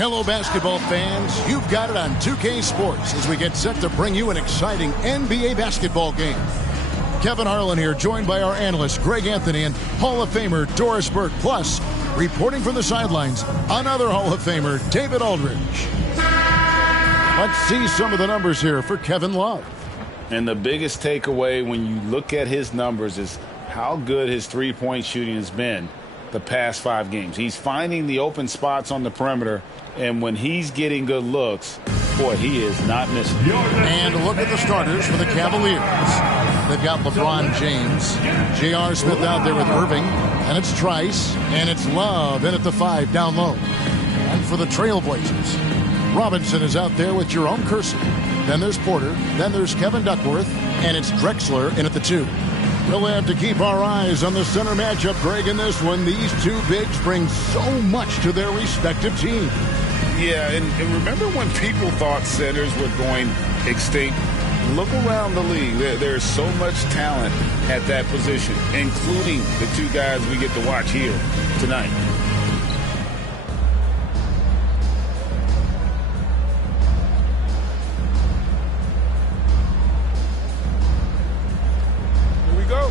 Hello, basketball fans. You've got it on 2K Sports as we get set to bring you an exciting NBA basketball game. Kevin Harlan here, joined by our analysts Greg Anthony and Hall of Famer Doris Burke. Plus, reporting from the sidelines, another Hall of Famer, David Aldridge. Let's see some of the numbers here for Kevin Love. And the biggest takeaway when you look at his numbers is how good his three-point shooting has been the past 5 games. He's finding the open spots on the perimeter, and when he's getting good looks, boy, he is not missing. And look at the starters for the Cavaliers. They've got LeBron James, J.R. Smith out there with Irving, and it's Trice, and it's Love in at the 5 down low. And for the Trailblazers, Robinson is out there with Jerome Kersey. Then there's Porter, then there's Kevin Duckworth, and it's Drexler in at the 2. We'll have to keep our eyes on the center matchup, Greg, in this one. These two bigs bring so much to their respective teams. Yeah, and remember when people thought centers were going extinct? Look around the league. There's so much talent at that position, including the 2 guys we get to watch here tonight. Here we go.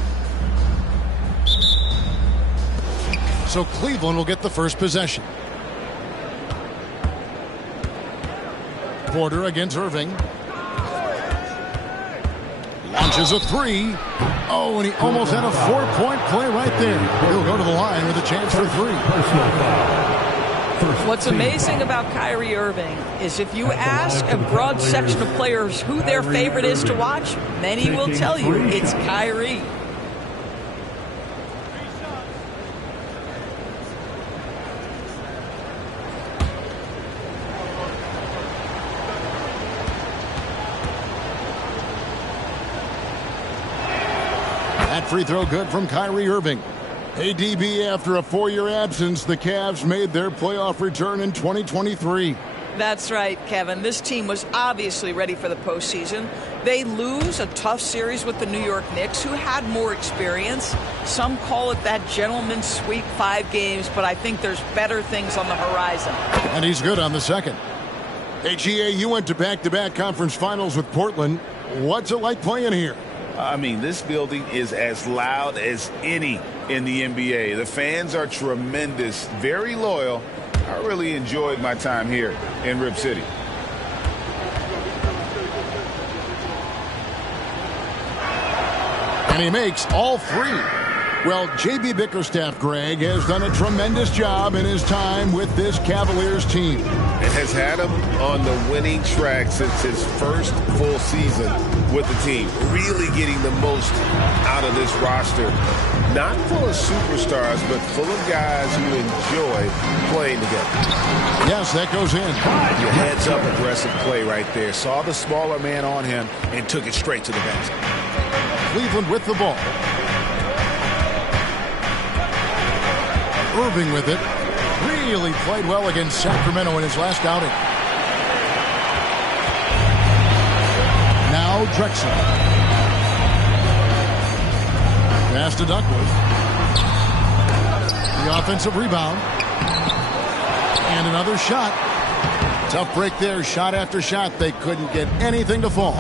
So Cleveland will get the first possession. Porter against Irving. Launches a 3. Oh, and he almost had a 4-point play right there. He'll go to the line with a chance for 3. What's amazing about Kyrie Irving is if you ask a broad section of players who their favorite is to watch, many will tell you it's Kyrie. Free throw good from Kyrie Irving. Hey, DB, after a 4-year absence, the Cavs made their playoff return in 2023. That's right, Kevin. This team was obviously ready for the postseason. They lose a tough series with the New York Knicks, who had more experience. Some call it that gentleman's sweep, 5 games, but I think there's better things on the horizon. And he's good on the second. Hey, GA, you went to back-to-back conference finals with Portland. What's it like playing here? I mean, this building is as loud as any in the NBA. The fans are tremendous, very loyal. I really enjoyed my time here in Rip City. And he makes all 3. Well, J.B. Bickerstaff, Greg, has done a tremendous job in his time with this Cavaliers team. It has had him on the winning track since his first full season with the team. Really getting the most out of this roster. Not full of superstars, but full of guys who enjoy playing together. Yes, that goes in. Your heads-up aggressive play right there. Saw the smaller man on him and took it straight to the basket. Cleveland with the ball. Irving with it. Really played well against Sacramento in his last outing. Now Drexler. Pass to Duckworth. The offensive rebound. And another shot. Tough break there. Shot after shot. They couldn't get anything to fall.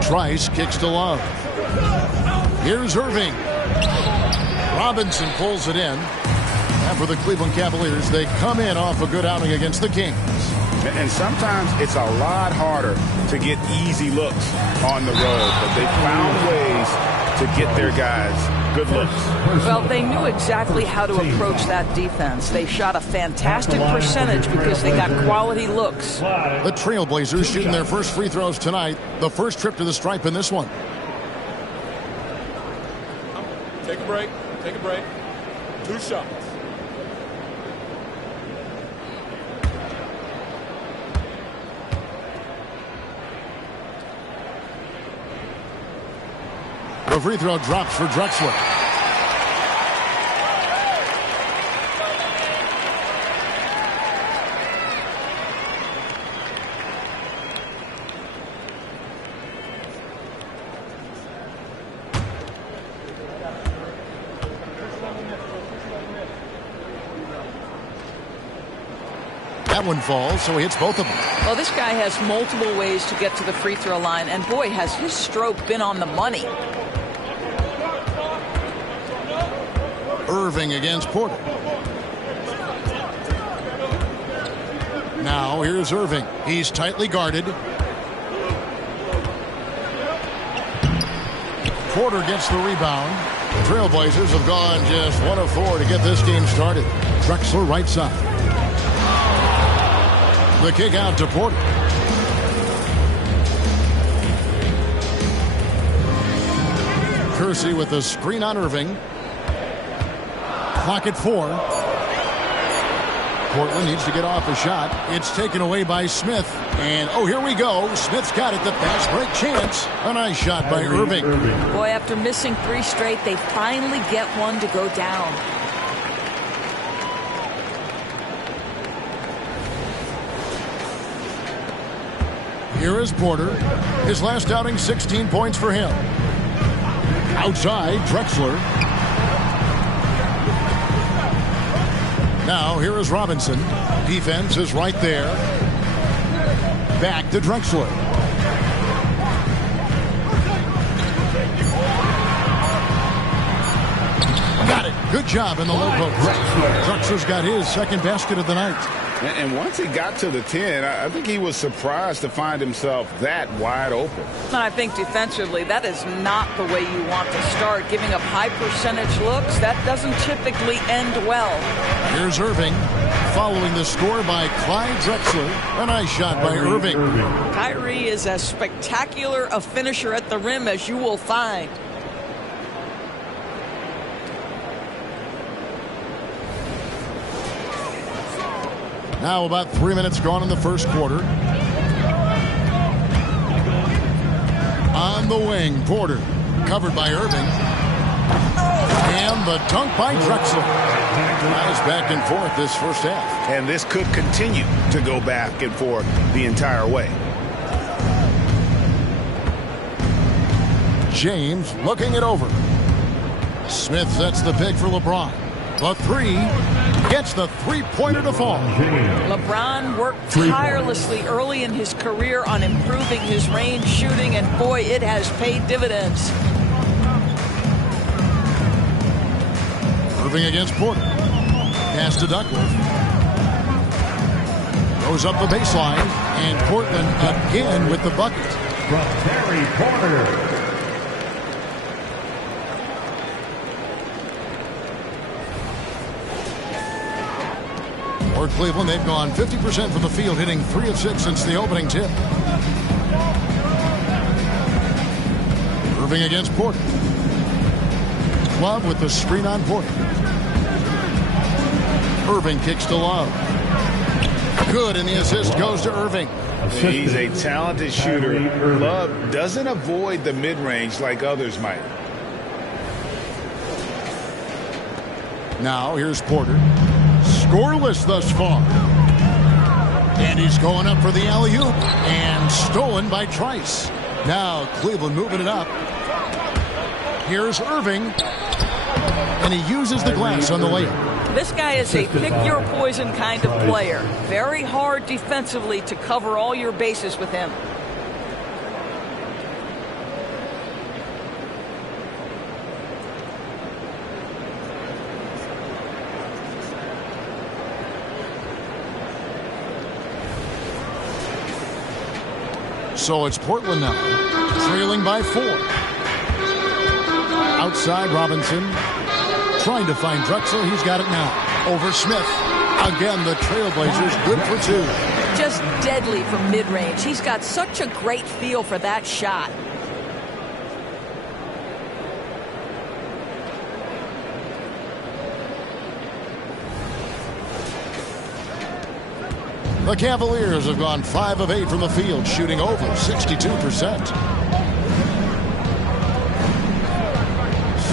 Trice kicks to Love. Here's Irving. Robinson pulls it in. And for the Cleveland Cavaliers, they come in off a good outing against the Kings. And sometimes it's a lot harder to get easy looks on the road, but they found ways to get their guys good looks. Well, they knew exactly how to approach that defense. They shot a fantastic percentage because they got quality looks. The Trailblazers shooting their first free throws tonight. The first trip to the stripe in this one. Take a break. Take a break. 2 shots. The free throw drops for Drexler. That one falls, so he hits both of them. Well, this guy has multiple ways to get to the free throw line, and boy, has his stroke been on the money. Irving against Porter. Now here's Irving. He's tightly guarded. Porter gets the rebound. The Trailblazers have gone just 1 of 4 to get this game started. Drexler right side. The kick out to Porter. Kersey with the screen on Irving. Clock at 4. Portland needs to get off a shot. It's taken away by Smith. And, oh, here we go. Smith's got it. The fast break chance. A nice shot by Irving. Boy, after missing 3 straight, they finally get one to go down. Here is Porter. His last outing, 16 points for him. Outside, Drexler. Now, here is Robinson. Defense is right there. Back to Drexler. Got it. Good job in the low post. Drexler's got his second basket of the night. And once he got to the 10, I think he was surprised to find himself that wide open. And I think defensively, that is not the way you want to start. Giving up high percentage looks, that doesn't typically end well. Here's Irving, following the score by Clyde Drexler. A nice shot by Irving. Kyrie is as spectacular a finisher at the rim as you will find. Now about 3 minutes gone in the first quarter. On the wing, Porter. Covered by Irving. And the dunk by Drexler. Nice back and forth this first half. And this could continue to go back and forth the entire way. James looking it over. Smith sets the pick for LeBron. The 3 gets the three-pointer to fall. LeBron worked tirelessly early in his career on improving his range shooting, and boy, it has paid dividends. Irving against Porter. Pass to Duckworth. Goes up the baseline, and Portland again with the bucket. From Terry Porter. For Cleveland, they've gone 50% from the field, hitting 3 of 6 since the opening tip. Irving against Porter. Love with the screen on Porter. Irving kicks to Love. Good, and the assist goes to Irving. He's a talented shooter. Love doesn't avoid the mid-range like others might. Now, here's Porter. Scoreless thus far. And he's going up for the alley-oop. And stolen by Trice. Now Cleveland moving it up. Here's Irving. And he uses the glass on the layup. This guy is a pick-your-poison kind of player. Very hard defensively to cover all your bases with him. So it's Portland now, trailing by 4. Outside, Robinson trying to find Drexler. He's got it now. Over Smith. Again, the Trailblazers good for 2. Just deadly from mid-range. He's got such a great feel for that shot. The Cavaliers have gone 5 of 8 from the field, shooting over 62%.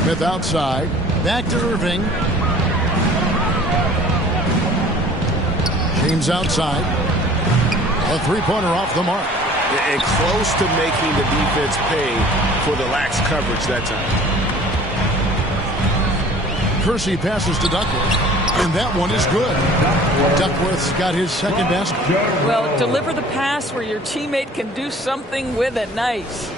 Smith outside. Back to Irving. James outside. A three-pointer off the mark. And close to making the defense pay for the lax coverage that time. Kersey passes to Duckworth, and that one is good. Duckworth's got his second basket. Well, deliver the pass where your teammate can do something with it. Nice.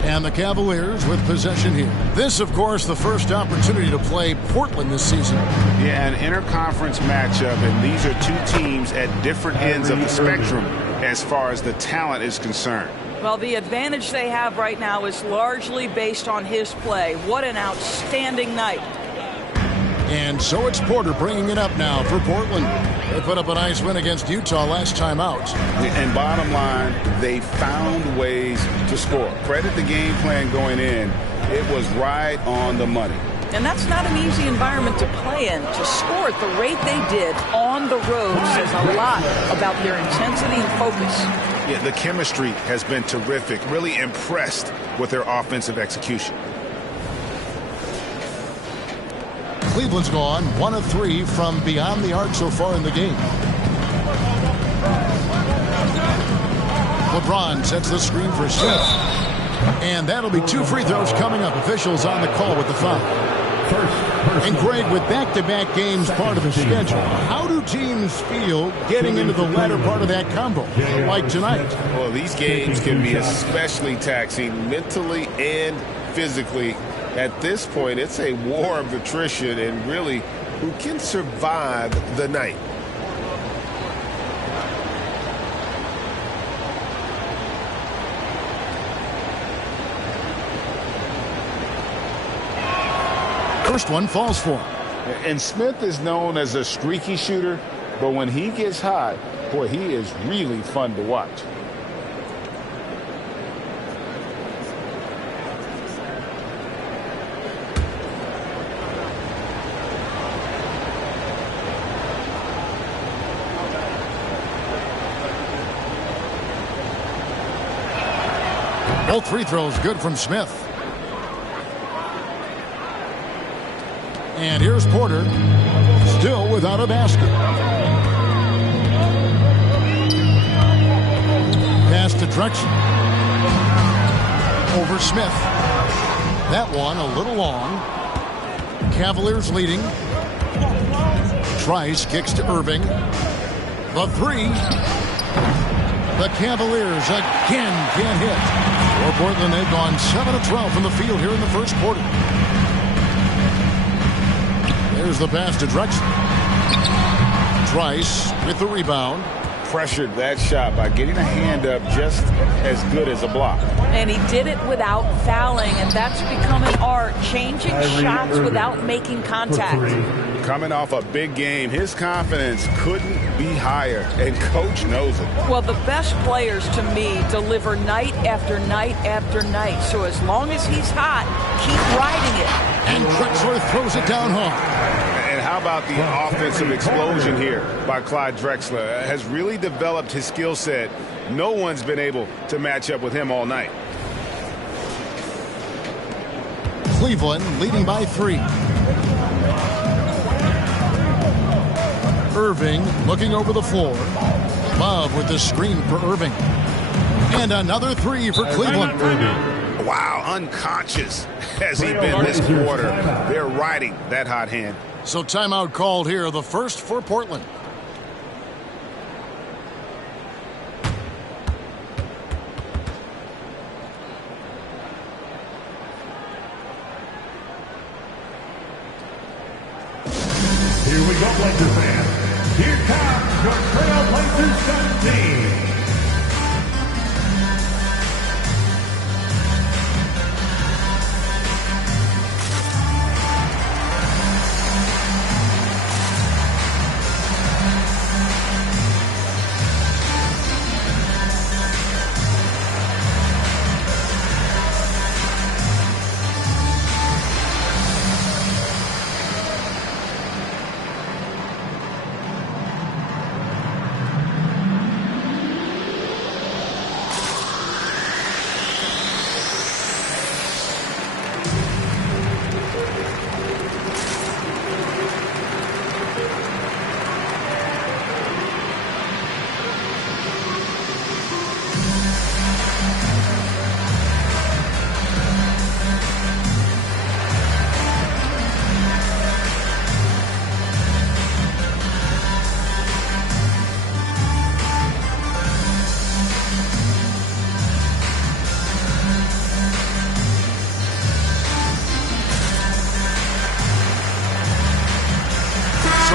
And the Cavaliers with possession here. This, of course, the first opportunity to play Portland this season. Yeah, an interconference matchup, and these are two teams at different ends of the spectrum as far as the talent is concerned. Well, the advantage they have right now is largely based on his play. What an outstanding night. And so it's Porter bringing it up now for Portland. They put up a nice win against Utah last time out. And bottom line, they found ways to score. Credit the game plan going in. It was right on the money. And that's not an easy environment to play in. To score at the rate they did on the road says a lot about their intensity and focus. Yeah, the chemistry has been terrific. Really impressed with their offensive execution. Cleveland's gone 1 of 3 from beyond the arc so far in the game. LeBron sets the screen for Smith. And that'll be 2 free throws coming up. Officials on the call with the foul. And Greg, with back-to-back games part of the schedule, how do teams feel getting into the latter part of that combo, like tonight? Well, these games can be especially taxing mentally and physically. At this point, it's a war of attrition, and really, who can survive the night? First one falls for him. And Smith is known as a streaky shooter, but when he gets hot, boy, he is really fun to watch. Both free throws good from Smith. And here's Porter, still without a basket. Pass to Drexler. Over Smith. That one a little long. Cavaliers leading. Trice kicks to Irving. The three. The Cavaliers again can't hit. For Portland, they've gone 7 of 12 from the field here in the first quarter. There's the pass to Drexler. Trice with the rebound. Pressured that shot by getting a hand up just as good as a block. And he did it without fouling, and that's become an art, changing shots without making contact. Coming off a big game, his confidence couldn't be higher, and coach knows it. Well, the best players, to me, deliver night after night after night. So as long as he's hot, keep riding it. And Drexler throws it down hard. And how about the offensive explosion here by Clyde Drexler? Has really developed his skill set. No one's been able to match up with him all night. Cleveland leading by 3. Irving looking over the floor. Love with the screen for Irving. And another 3 for Cleveland. Wow, unconscious has he been this quarter. They're riding that hot hand. So timeout called here, the first for Portland. Here we go, Blazers fans. Here comes your Trailblazers team.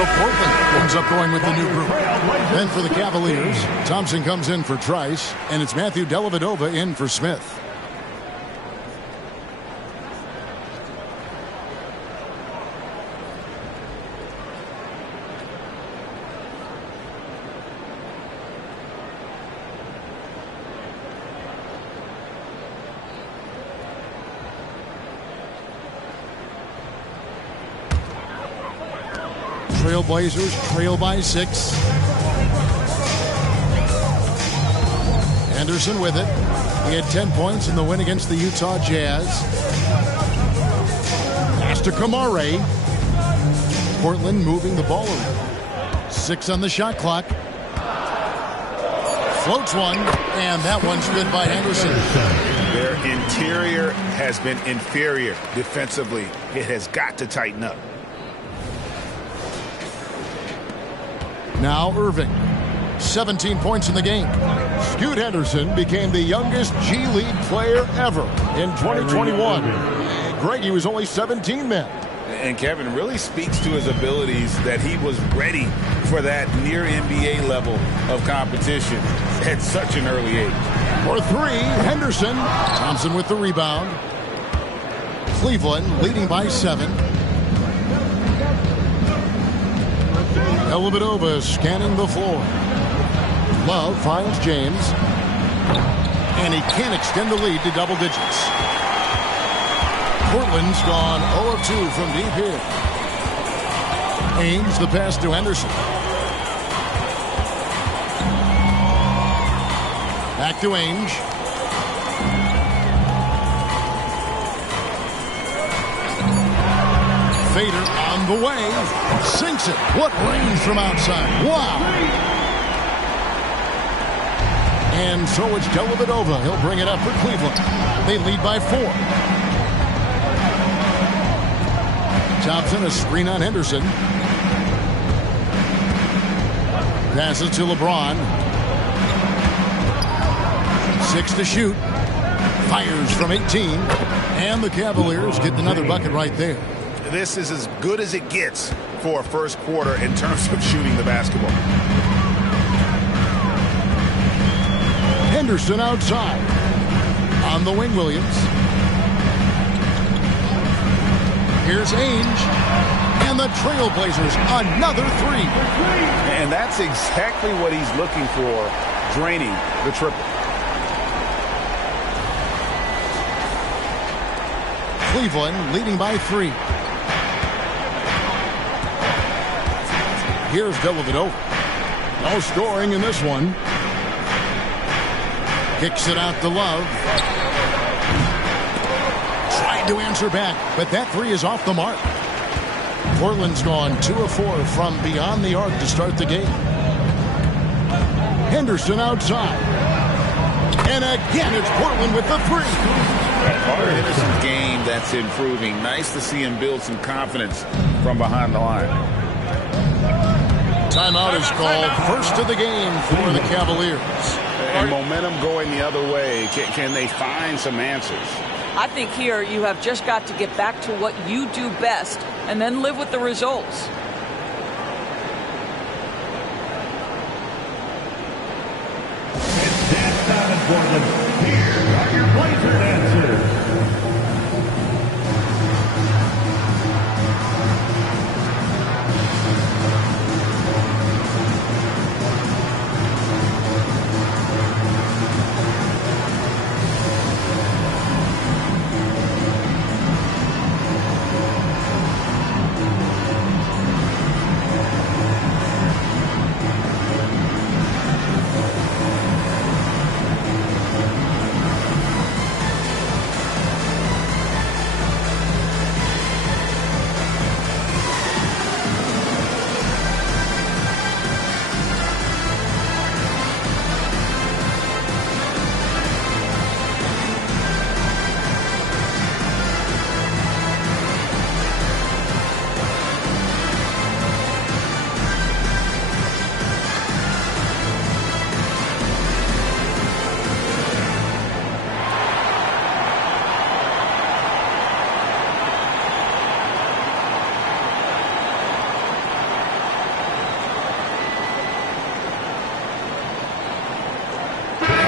So Portland ends up going with the new group. Then for the Cavaliers, Thompson comes in for Trice, and it's Matthew Dellavedova in for Smith. Trailblazers trail by 6. Anderson with it. He had 10 points in the win against the Utah Jazz. Pass to Kamare. Portland moving the ball around. 6 on the shot clock. Floats one, and that one's good by Anderson. Their interior has been inferior defensively. It has got to tighten up. Now Irving, 17 points in the game. Scoot Henderson became the youngest G League player ever in 2021. Greg, he was only 17 then. And Kevin really speaks to his abilities that he was ready for that near NBA level of competition at such an early age. For 3, Henderson. Thompson with the rebound. Cleveland leading by 7. Dellavedova scanning the floor. Love finds James. And he can't extend the lead to double digits. Portland's gone 0 of 2 from deep here. Ainge the pass to Henderson. Back to Ainge. Fader on the way. Sinks it. What range from outside. Wow. And so it's Dellavedova. He'll bring it up for Cleveland. They lead by 4. Thompson, a screen on Henderson. Passes to LeBron. 6 to shoot. Fires from 18. And the Cavaliers get another bucket right there. This is as good as it gets for a first quarter in terms of shooting the basketball. Henderson outside. On the wing, Williams. Here's Ainge. And the Trailblazers, another 3. And that's exactly what he's looking for, draining the triple. Cleveland leading by 3. Here's Dellavedova. No scoring in this one. Kicks it out to Love. Tried to answer back, but that 3 is off the mark. Portland's gone 2 of 4 from beyond the arc to start the game. Henderson outside. And again, it's Portland with the 3. Part of Henderson's game that's improving. Nice to see him build some confidence from behind the line. Timeout is called. First of the game for the Cavaliers. And momentum going the other way. Can they find some answers? I think here you have just got to get back to what you do best and then live with the results. It's dance time in Portland. Here are your Blazer dancers.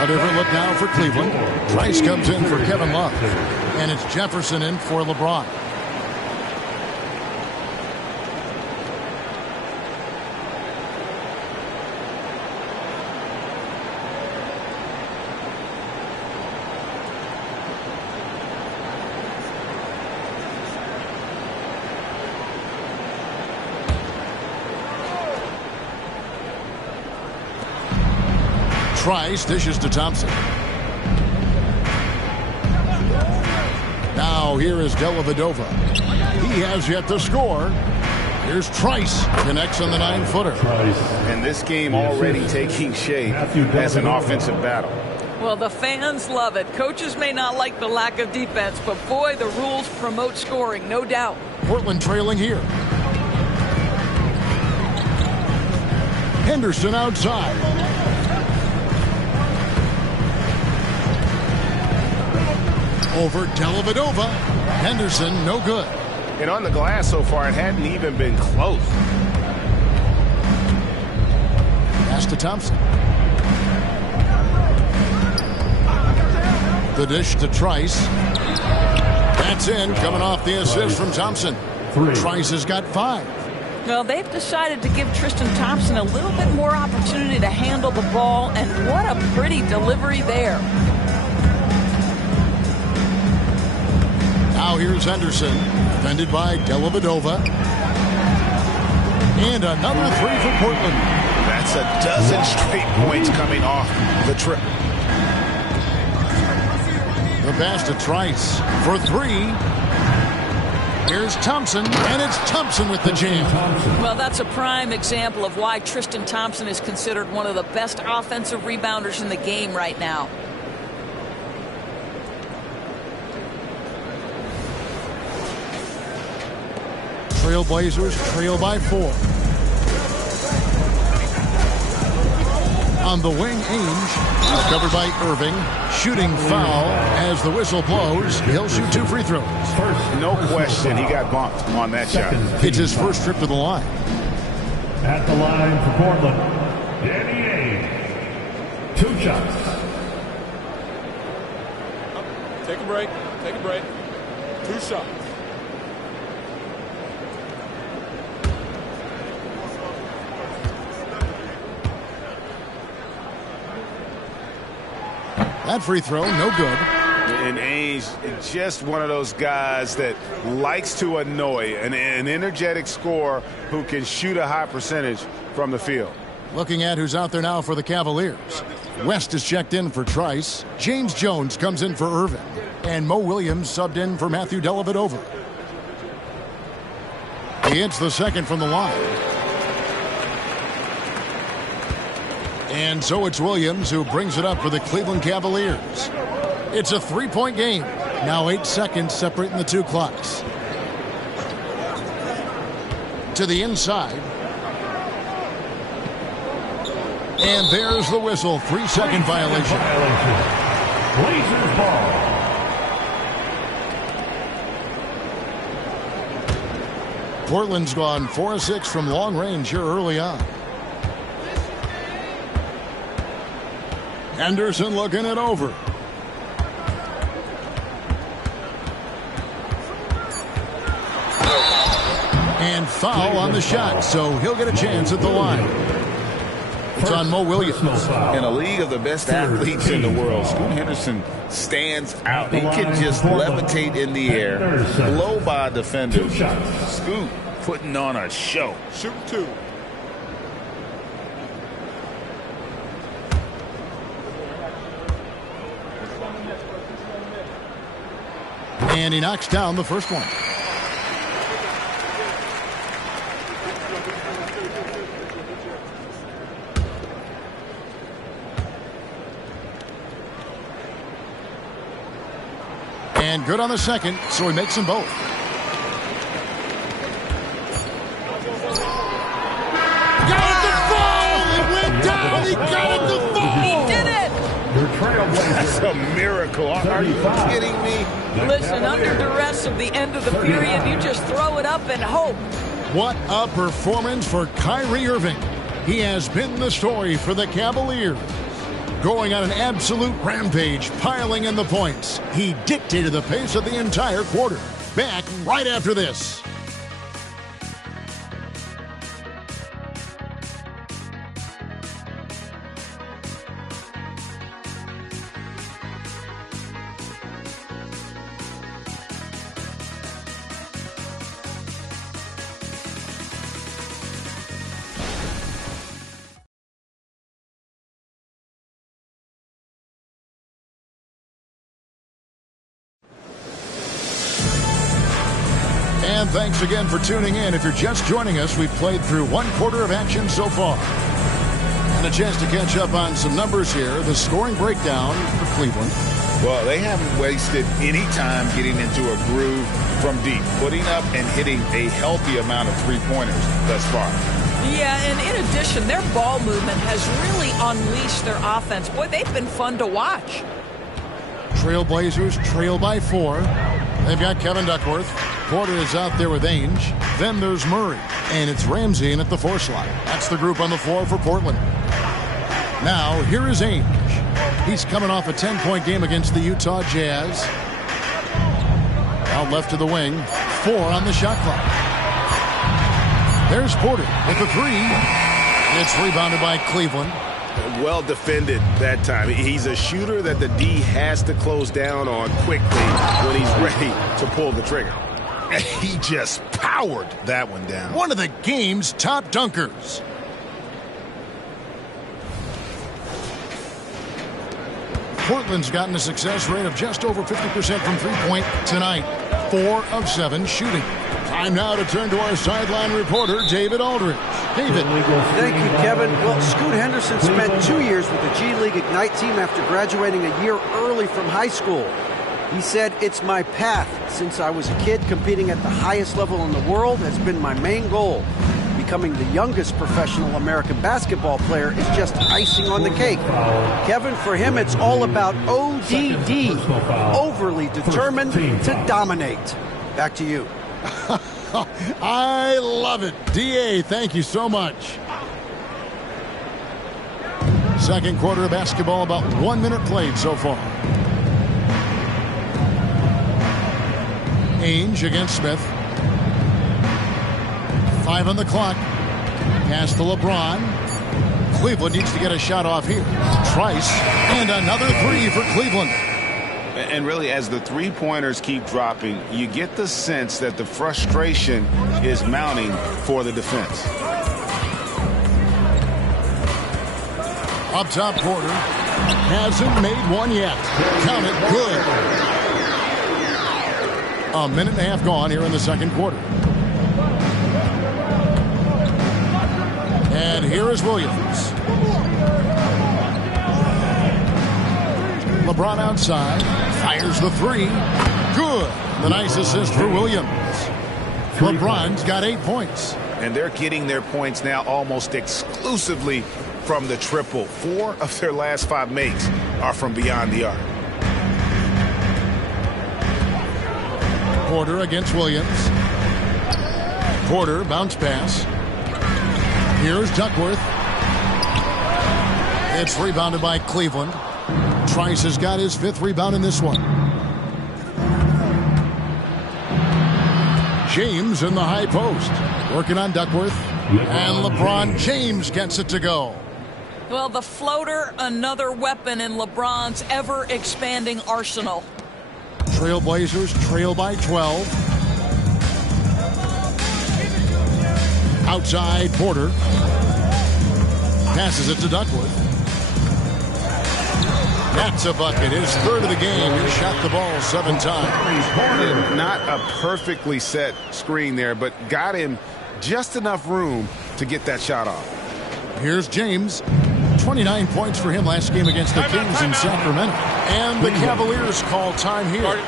A different look now for Cleveland. Trice comes in for Kevin Love. And it's Jefferson in for LeBron. Trice dishes to Thompson. Now here is Dellavedova. He has yet to score. Here's Trice. Connects on the 9-footer. And this game already taking shape as an offensive battle. Well, the fans love it. Coaches may not like the lack of defense, but boy, the rules promote scoring, no doubt. Portland trailing here. Henderson outside. Over Dellavedova. Henderson, no good. And on the glass so far, it hadn't even been close. Pass to Thompson. The dish to Trice. That's in, coming off the assist from Thompson. Trice has got 5. Well, they've decided to give Tristan Thompson a little bit more opportunity to handle the ball, and what a pretty delivery there. Now here's Henderson, defended by Dellavedova. And another 3 for Portland. That's a dozen straight points coming off the trip. The pass to Trice for 3. Here's Thompson, and it's Thompson with the jam. Well, that's a prime example of why Tristan Thompson is considered one of the best offensive rebounders in the game right now. Trailblazers trail by 4. On the wing, Ainge is covered by Irving. Shooting foul as the whistle blows. He'll shoot 2 free throws. No question, he got bumped on that shot. It's his first trip to the line. At the line for Portland, Danny Ainge. 2 shots. Take a break. Take a break. 2 shots. That free throw, no good. And Ainge, just one of those guys that likes to annoy an energetic scorer who can shoot a high percentage from the field. Looking at who's out there now for the Cavaliers. West is checked in for Trice. James Jones comes in for Irving. And Mo Williams subbed in for Matthew Dellavedova. He hits the second from the line. And so it's Williams who brings it up for the Cleveland Cavaliers. It's a 3-point game. Now 8 seconds separating the 2 clocks. To the inside. And there's the whistle. 3-second violation. Blazers ball. Portland's gone 4 of 6 from long range here early on. Henderson looking it over. And foul on the shot, so he'll get a chance at the line. It's on Mo Williams. In a league of the best athletes in the world, Scoot Henderson stands out. He can just levitate in the air, blow by defenders. Scoot putting on a show. Shoot 2. And he knocks down the first one. And good on the second, so he makes them both. Got it to fall! It went down! He got it to fall! He did it! That's a miracle. Are you kidding me? Listen, under duress of the end of the period, you just throw it up and hope. What a performance for Kyrie Irving. He has been the story for the Cavaliers. going on an absolute rampage, piling in the points. He dictated the pace of the entire quarter. Back right after this. And thanks again for tuning in. If you're just joining us, we've played through one quarter of action so far. And a chance to catch up on some numbers here. The scoring breakdown for Cleveland. Well, they haven't wasted any time getting into a groove from deep, putting up and hitting a healthy amount of three-pointers thus far. Yeah, and in addition, their ball movement has really unleashed their offense. Boy, they've been fun to watch. Trailblazers trail by 4. They've got Kevin Duckworth. Porter is out there with Ainge. Then there's Murray. And it's Ramsey in at the 4 slot. That's the group on the floor for Portland. Now, here is Ainge. He's coming off a 10-point game against the Utah Jazz. Out left to the wing. 4 on the shot clock. There's Porter with the 3. It's rebounded by Cleveland. Well defended that time. He's a shooter that the D has to close down on quickly when he's ready to pull the trigger. He just powered that one down. One of the game's top dunkers. Portland's gotten a success rate of just over 50% from three-point tonight. 4 of 7 shooting. Time now to turn to our sideline reporter, David Aldridge. David. Thank you, Kevin. Well, Scoot Henderson spent 2 years with the G League Ignite team after graduating a year early from high school. He said, "It's my path. Since I was a kid, competing at the highest level in the world has been my main goal. Becoming the youngest professional American basketball player is just icing on the cake." Kevin, for him, it's all about ODD, overly determined to dominate. Back to you. I love it. DA, thank you so much. Second quarter of basketball, about 1 minute played so far. Ainge against Smith. 5 on the clock. Pass to LeBron. Cleveland needs to get a shot off here. Trice, and another 3 for Cleveland. And really, as the three-pointers keep dropping, you get the sense that the frustration is mounting for the defense. Up top, Porter. Hasn't made one yet. Count it, good. A minute and a half gone here in the second quarter. And here is Williams. LeBron outside. Fires the 3. Good. The nice assist for Williams. LeBron's got 8 points. And they're getting their points now almost exclusively from the triple. 4 of their last 5 makes are from beyond the arc. Porter against Williams. Porter, bounce pass. Here's Duckworth. It's rebounded by Cleveland. Trice has got his 5th rebound in this one. James in the high post. Working on Duckworth. And LeBron James gets it to go. Well, the floater, another weapon in LeBron's ever-expanding arsenal. Trailblazers trail by 12. Outside, Porter. Passes it to Duckworth. That's a bucket. His 3rd of the game. He shot the ball 7 times. Not a perfectly set screen there, but got him just enough room to get that shot off. Here's James. 29 points for him last game against the Kings in Sacramento. And the Cavaliers call time here.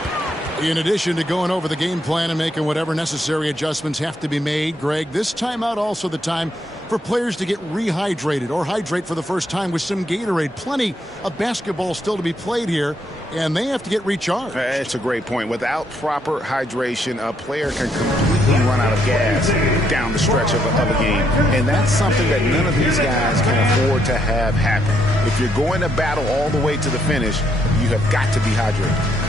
In addition to going over the game plan and making whatever necessary adjustments have to be made, Greg, this timeout also the time for players to get rehydrated or hydrate for the first time with some Gatorade. Plenty of basketball still to be played here, and they have to get recharged. It's a great point. Without proper hydration, a player can completely you run out of gas down the stretch of a game. And that's something that none of these guys can afford to have happen. If you're going to battle all the way to the finish, you have got to be hydrated.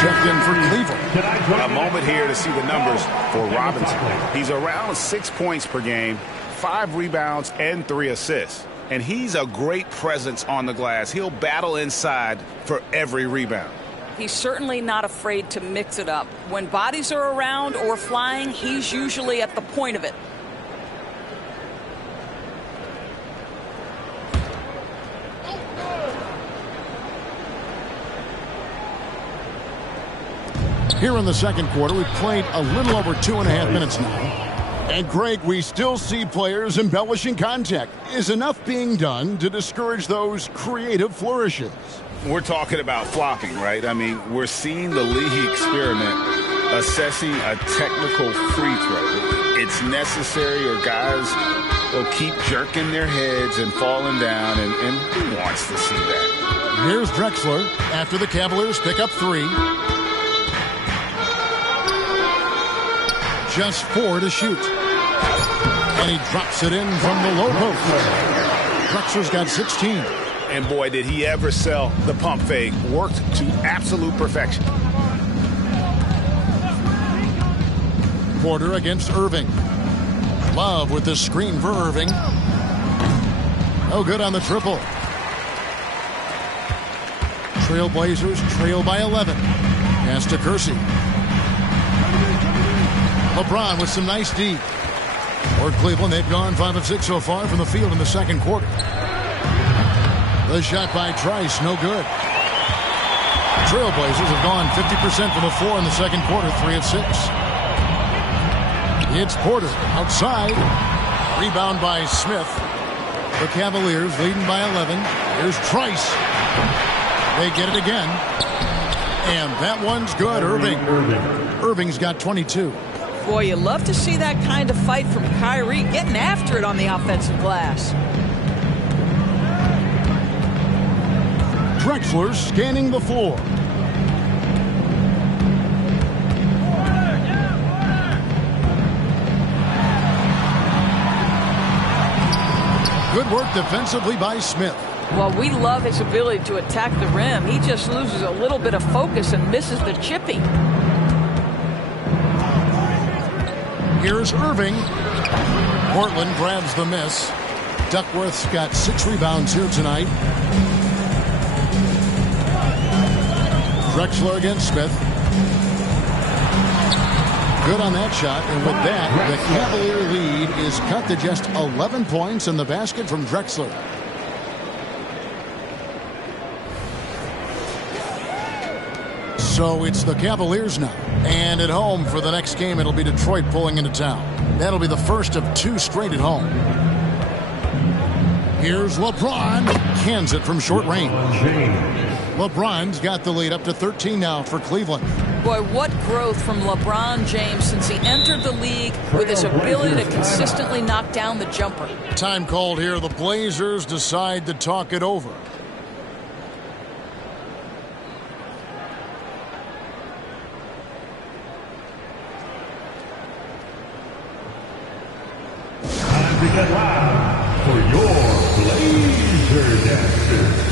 Checked in for Cleveland. A moment here to see the numbers for Robinson. He's around 6 points per game, 5 rebounds, and 3 assists. And he's a great presence on the glass. He'll battle inside for every rebound. He's certainly not afraid to mix it up. When bodies are around or flying, he's usually at the point of it. Here in the second quarter, we've played a little over 2.5 minutes now. And, Greg, we still see players embellishing contact. Is enough being done to discourage those creative flourishes? We're talking about flopping, right? I mean, we're seeing the league experiment assessing a technical free throw. It's necessary or guys will keep jerking their heads and falling down, and who wants to see that? Here's Drexler after the Cavaliers pick up 3. Just 4 to shoot. And he drops it in from the low post. Drexler's got 16. And boy, did he ever sell the pump fake. Worked to absolute perfection. Porter against Irving. Love with the screen for Irving. No good on the triple. Trailblazers trail by 11. Pass to Kersey. LeBron with some nice D. For Cleveland, they've gone 5 of 6 so far from the field in the second quarter. The shot by Trice, no good. Trailblazers have gone 50% from the floor in the second quarter, 3 of 6. It's Porter outside. Rebound by Smith. The Cavaliers leading by 11. Here's Trice. They get it again. And that one's good. Irving's got 22. Boy, you love to see that kind of fight from Kyrie, getting after it on the offensive glass. Drexler scanning the floor. Good work defensively by Smith. Well, we love his ability to attack the rim. He just loses a little bit of focus and misses the chippy. Here's Irving. Portland grabs the miss. Duckworth's got 6 rebounds here tonight. Drexler against Smith. Good on that shot. And with that, the Cavalier lead is cut to just 11 points in the basket from Drexler. So it's the Cavaliers now. And at home for the next game, it'll be Detroit pulling into town. That'll be the first of 2 straight at home. Here's LeBron. Cans it from short range. LeBron's got the lead up to 13 now for Cleveland. Boy, what growth from LeBron James since he entered the league with his ability to consistently knock down the jumper. Time called here. The Blazers decide to talk it over. Time to get loud for your Blazer Dancer.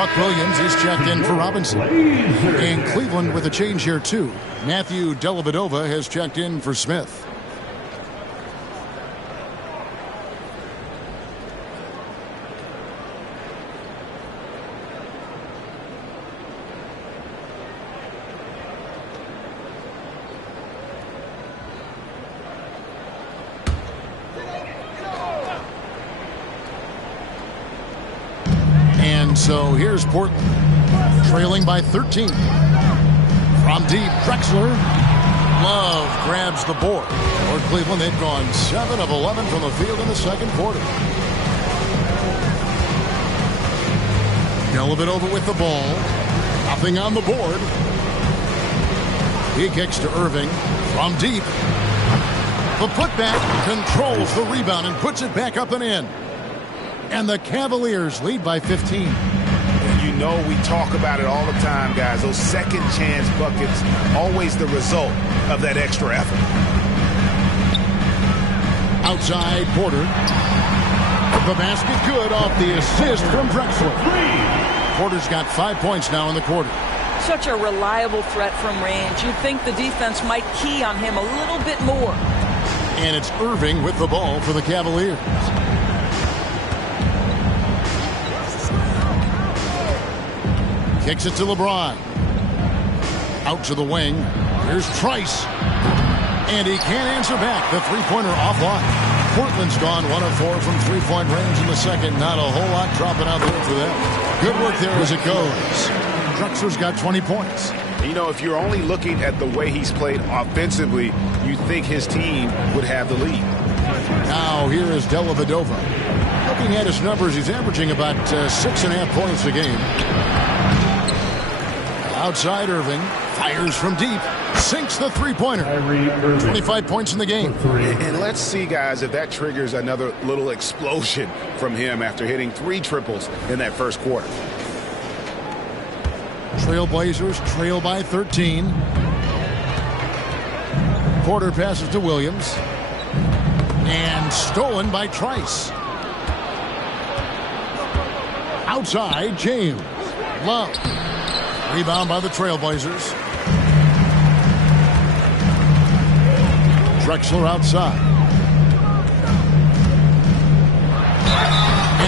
Buck Williams is checked in for Robinson. In Cleveland with a change here, too. Matthew Dellavedova has checked in for Smith. So here's Portland, trailing by 13. From deep, Drexler. Love grabs the board. For Cleveland, they've gone 7 of 11 from the field in the second quarter. Dellavedova with the ball. Nothing on the board. He kicks to Irving. From deep. The putback controls the rebound and puts it back up and in. And the Cavaliers lead by 15. And you know we talk about it all the time, guys. Those second chance buckets, always the result of that extra effort. Outside, Porter. The basket good off the assist from Drexler. Porter's got 5 points now in the quarter. Such a reliable threat from range. You'd think the defense might key on him a little bit more. And it's Irving with the ball for the Cavaliers. Kicks it to LeBron. Out to the wing. Here's Trice. And he can't answer back. The three-pointer offline. Portland's gone 1 of 4 from three-point range in the second. Not a whole lot dropping out there for them. Good work there as it goes. Drexler's got 20 points. You know, if you're only looking at the way he's played offensively, you think his team would have the lead. Now here is Dellavedova. Looking at his numbers, he's averaging about 6.5 points a game. Outside Irving, fires from deep, sinks the three-pointer. 25 points in the game. And let's see, guys, if that triggers another little explosion from him after hitting 3 triples in that first quarter. Trailblazers trail by 13. Porter passes to Williams. And stolen by Trice. Outside, James. Love. Rebound by the Trailblazers. Drexler outside.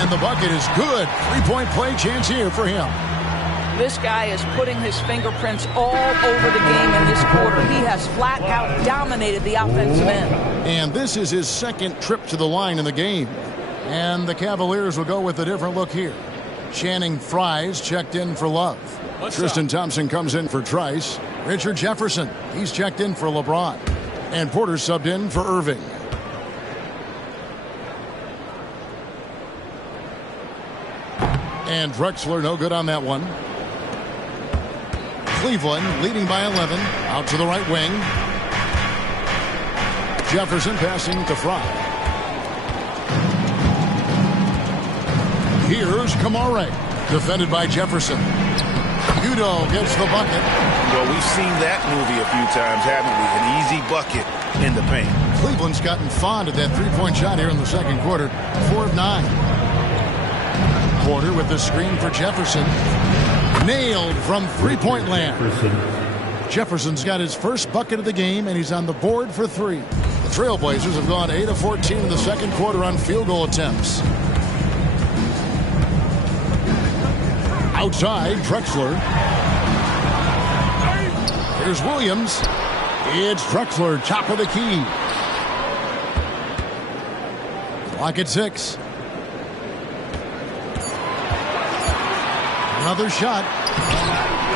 And the bucket is good. Three-point play chance here for him. This guy is putting his fingerprints all over the game in this quarter. He has flat out dominated the offensive end. And this is his second trip to the line in the game. And the Cavaliers will go with a different look here. Channing Frye's checked in for Love. Tristan Thompson comes in for Trice. Richard Jefferson, he's checked in for LeBron. And Porter subbed in for Irving. And Drexler no good on that one. Cleveland leading by 11. Out to the right wing. Jefferson passing to Frye. Here's Kamare. Defended by Jefferson. Udo gets the bucket. Well, we've seen that movie a few times, haven't we? An easy bucket in the paint. Cleveland's gotten fond of that three-point shot here in the second quarter. 4 of 9. Porter with the screen for Jefferson. Nailed from three-point land. Jefferson's got his first bucket of the game, and he's on the board for 3. The Trailblazers have gone 8 of 14 in the second quarter on field goal attempts. Outside, Drexler. Here's Williams. It's Drexler, top of the key. Clock at 6. Another shot.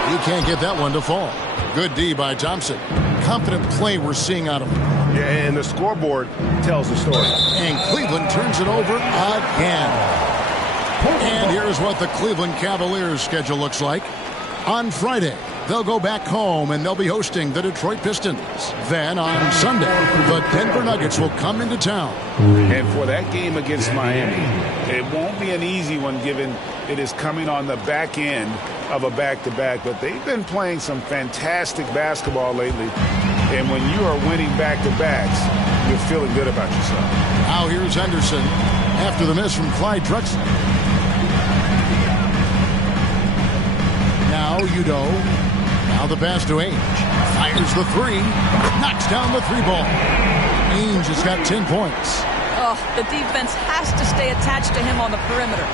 He can't get that one to fall. Good D by Thompson. Confident play we're seeing out of him. Yeah, and the scoreboard tells the story. And Cleveland turns it over again. And here's what the Cleveland Cavaliers schedule looks like. On Friday, they'll go back home and they'll be hosting the Detroit Pistons. Then on Sunday, the Denver Nuggets will come into town. And for that game against Miami, it won't be an easy one given it is coming on the back end of a back-to-back. But they've been playing some fantastic basketball lately. And when you are winning back-to-backs, you're feeling good about yourself. Now here's Henderson after the miss from Clyde Drexler. Now Udo. Now the pass to Ainge. Fires the three. Knocks down the three ball. Ainge has got 10 points. Oh, the defense has to stay attached to him on the perimeter.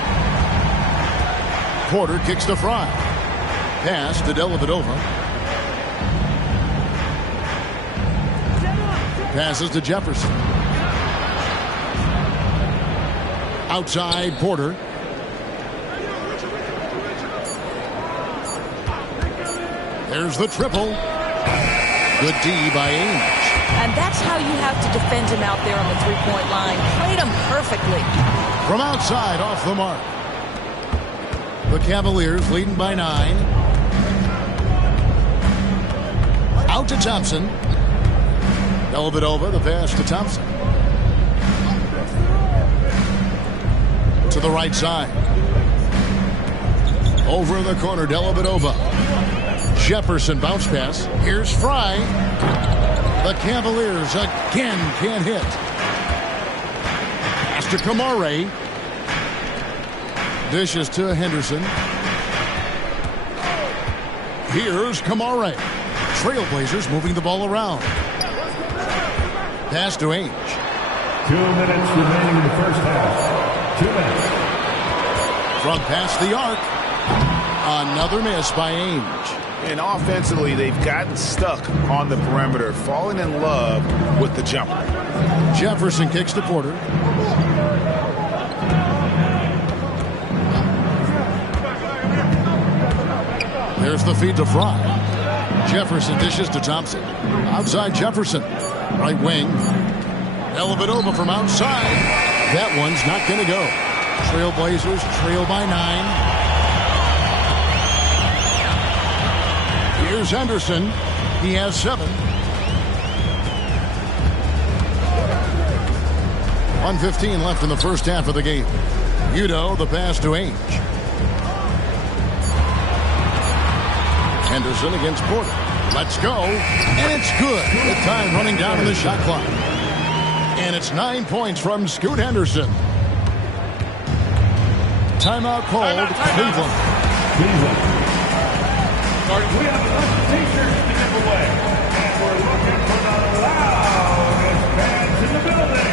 Porter kicks to Fry. Pass to Dellavedova. Passes to Jefferson. Outside Porter. There's the triple. Good D by Ainge. And that's how you have to defend him out there on the three-point line. Played him perfectly. From outside, off the mark. The Cavaliers leading by 9. Out to Thompson. Dellavedova, the pass to Thompson. To the right side. Over in the corner, Dellavedova. Jefferson bounce pass. Here's Fry. The Cavaliers again can't hit. Pass to Kamare. Dishes to Henderson. Here's Kamare. Trailblazers moving the ball around. Pass to Ainge. 2 minutes remaining in the first half. 2 minutes. From past the arc. Another miss by Ainge. And offensively, they've gotten stuck on the perimeter, falling in love with the jumper. Jefferson kicks to Porter. There's the feed to Fry. Jefferson dishes to Thompson. Outside Jefferson. Right wing. Dellavedova from outside. That one's not going to go. Trailblazers trail by 9. Here's Henderson. He has 7. 1:15 left in the first half of the game. Udo, the pass to Ainge. Henderson against Porter. Let's go. And it's good. With time running down in the shot clock. And it's 9 points from Scoot Henderson. Timeout called Cleveland. We have a t-shirt to give away, and we're looking for the loudest fans in the building.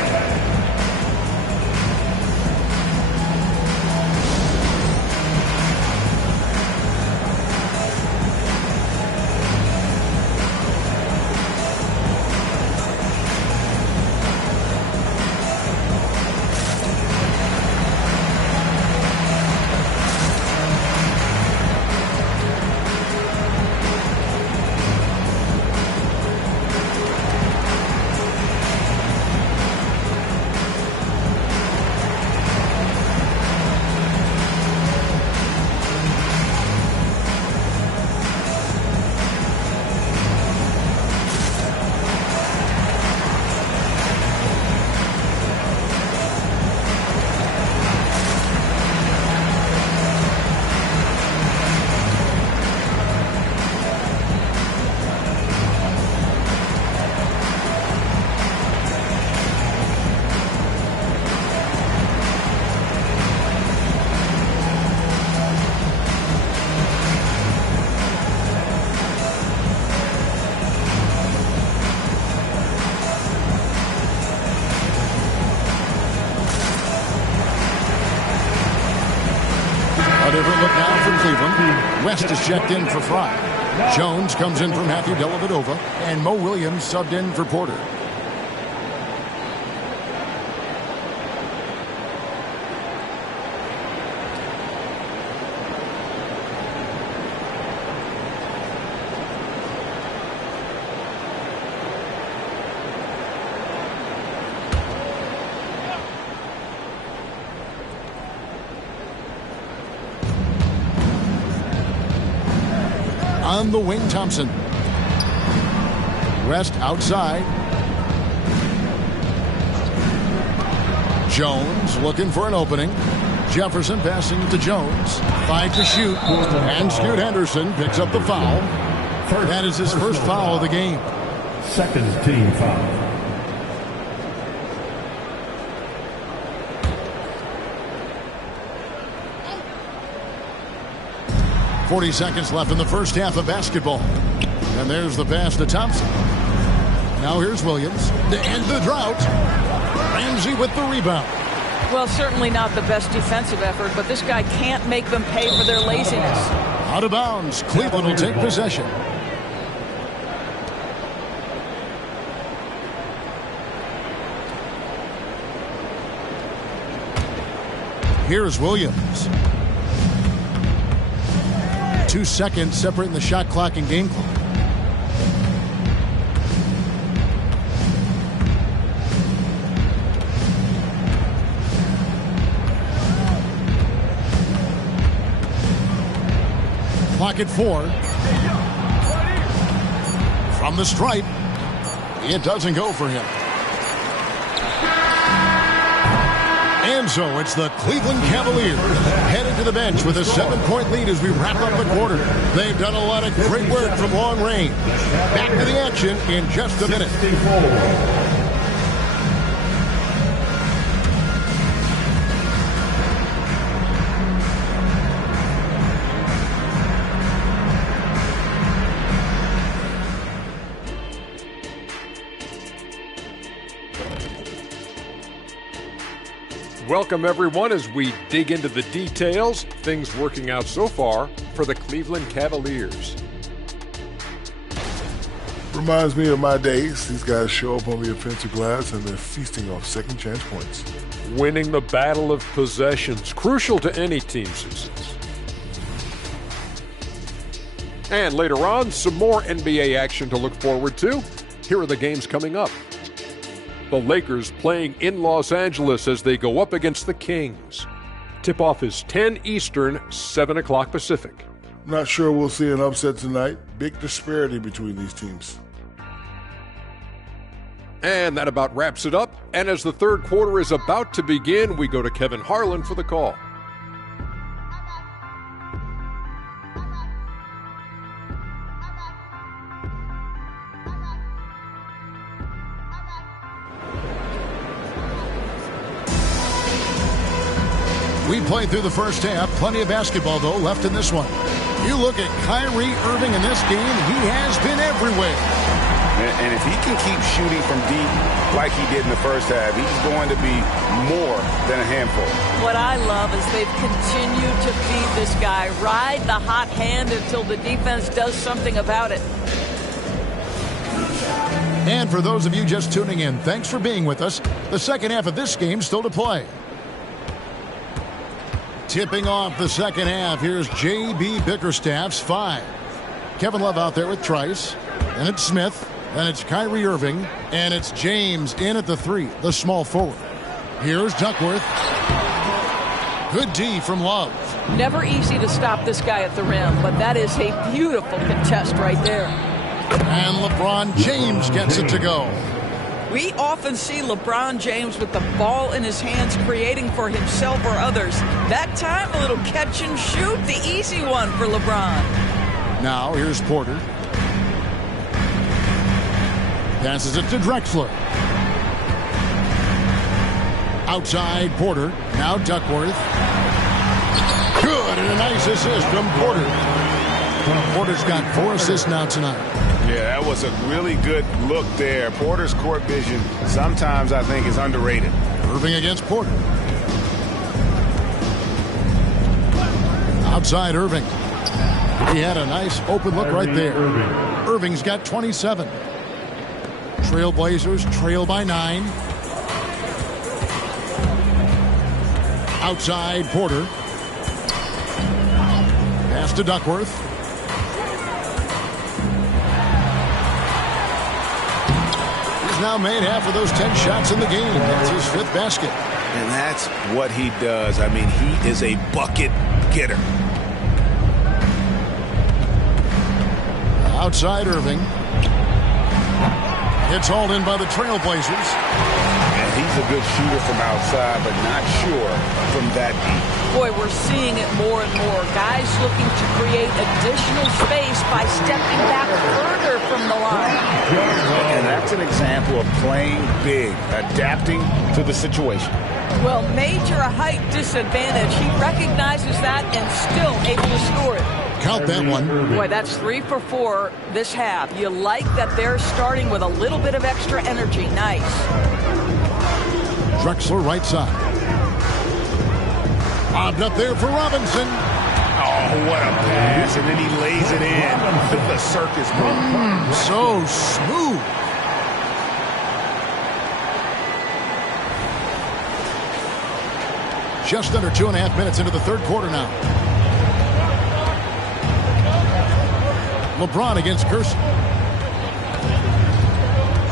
A different look now from Cleveland. West is checked in for Fry. Jones comes in from Matthew Dellavedova. And Mo Williams subbed in for Porter. On the wing, Thompson. West outside. Jones looking for an opening. Jefferson passing to Jones. 5 to shoot. And Scoot Henderson picks up the foul. That is his first foul of the game. Second team foul. 40 seconds left in the first half of basketball. And there's the pass to Thompson. Now here's Williams to end the drought. Ramsey with the rebound. Well, certainly not the best defensive effort, but this guy can't make them pay for their laziness. Out of bounds. Cleveland will take possession. Here's Williams. 2 seconds separating the shot clock and game clock. Clock at 4. From the stripe. It doesn't go for him. And so it's the Cleveland Cavaliers headed to the bench with a 7-point lead as we wrap up the quarter. They've done a lot of great work from long range. Back to the action in just a minute. Welcome, everyone, as we dig into the details. Things working out so far for the Cleveland Cavaliers. Reminds me of my days. These guys show up on the offensive glass and they're feasting off second chance points. Winning the battle of possessions, crucial to any team's success. And later on, some more NBA action to look forward to. Here are the games coming up. The Lakers playing in Los Angeles as they go up against the Kings. Tip-off is 10 Eastern, 7 o'clock Pacific. Not sure we'll see an upset tonight. Big disparity between these teams. And that about wraps it up. And as the third quarter is about to begin, we go to Kevin Harlan for the call. We played through the first half. Plenty of basketball, though, left in this one. You look at Kyrie Irving in this game, he has been everywhere. And if he can keep shooting from deep like he did in the first half, he's going to be more than a handful. What I love is they've continued to feed this guy, ride the hot hand until the defense does something about it. And for those of you just tuning in, thanks for being with us. The second half of this game still to play. Tipping off the second half, here's J.B. Bickerstaff's 5. Kevin Love out there with Trice. And it's Smith. And it's Kyrie Irving. And it's James in at the 3, the small forward. Here's Duckworth. Good D from Love. Never easy to stop this guy at the rim, but that is a beautiful contest right there. And LeBron James gets it to go. We often see LeBron James with the ball in his hands creating for himself or others. That time, a little catch and shoot, the easy one for LeBron. Now, here's Porter. Passes it to Drexler. Outside Porter. Now Duckworth. Good, and a nice assist from Porter. Porter's got 4 assists now tonight. Yeah, that was a really good look there. Porter's court vision sometimes I think is underrated. Irving against Porter. Outside Irving. He had a nice open look right there. Irving's got 27. Trailblazers trail by 9. Outside Porter. Pass to Duckworth. Now made half of those 10 shots in the game. That's his 5th basket. And that's what he does. I mean, he is a bucket getter. Outside Irving. It's hauled in by the Trailblazers. And he's a good shooter from outside, but not sure from that deep. Boy, we're seeing it more and more. Guys looking to create additional space by stepping back further from the line. And that's an example of playing big, adapting to the situation. Well, major height disadvantage. He recognizes that and still able to score it. Count that one. Boy, that's 3 for 4 this half. You like that they're starting with a little bit of extra energy. Nice. Drexler right side. Bobbed up there for Robinson. Oh, what a pass. And then he lays it in. The circus move. So smooth. Just under 2.5 minutes into the third quarter now. LeBron against Gerson.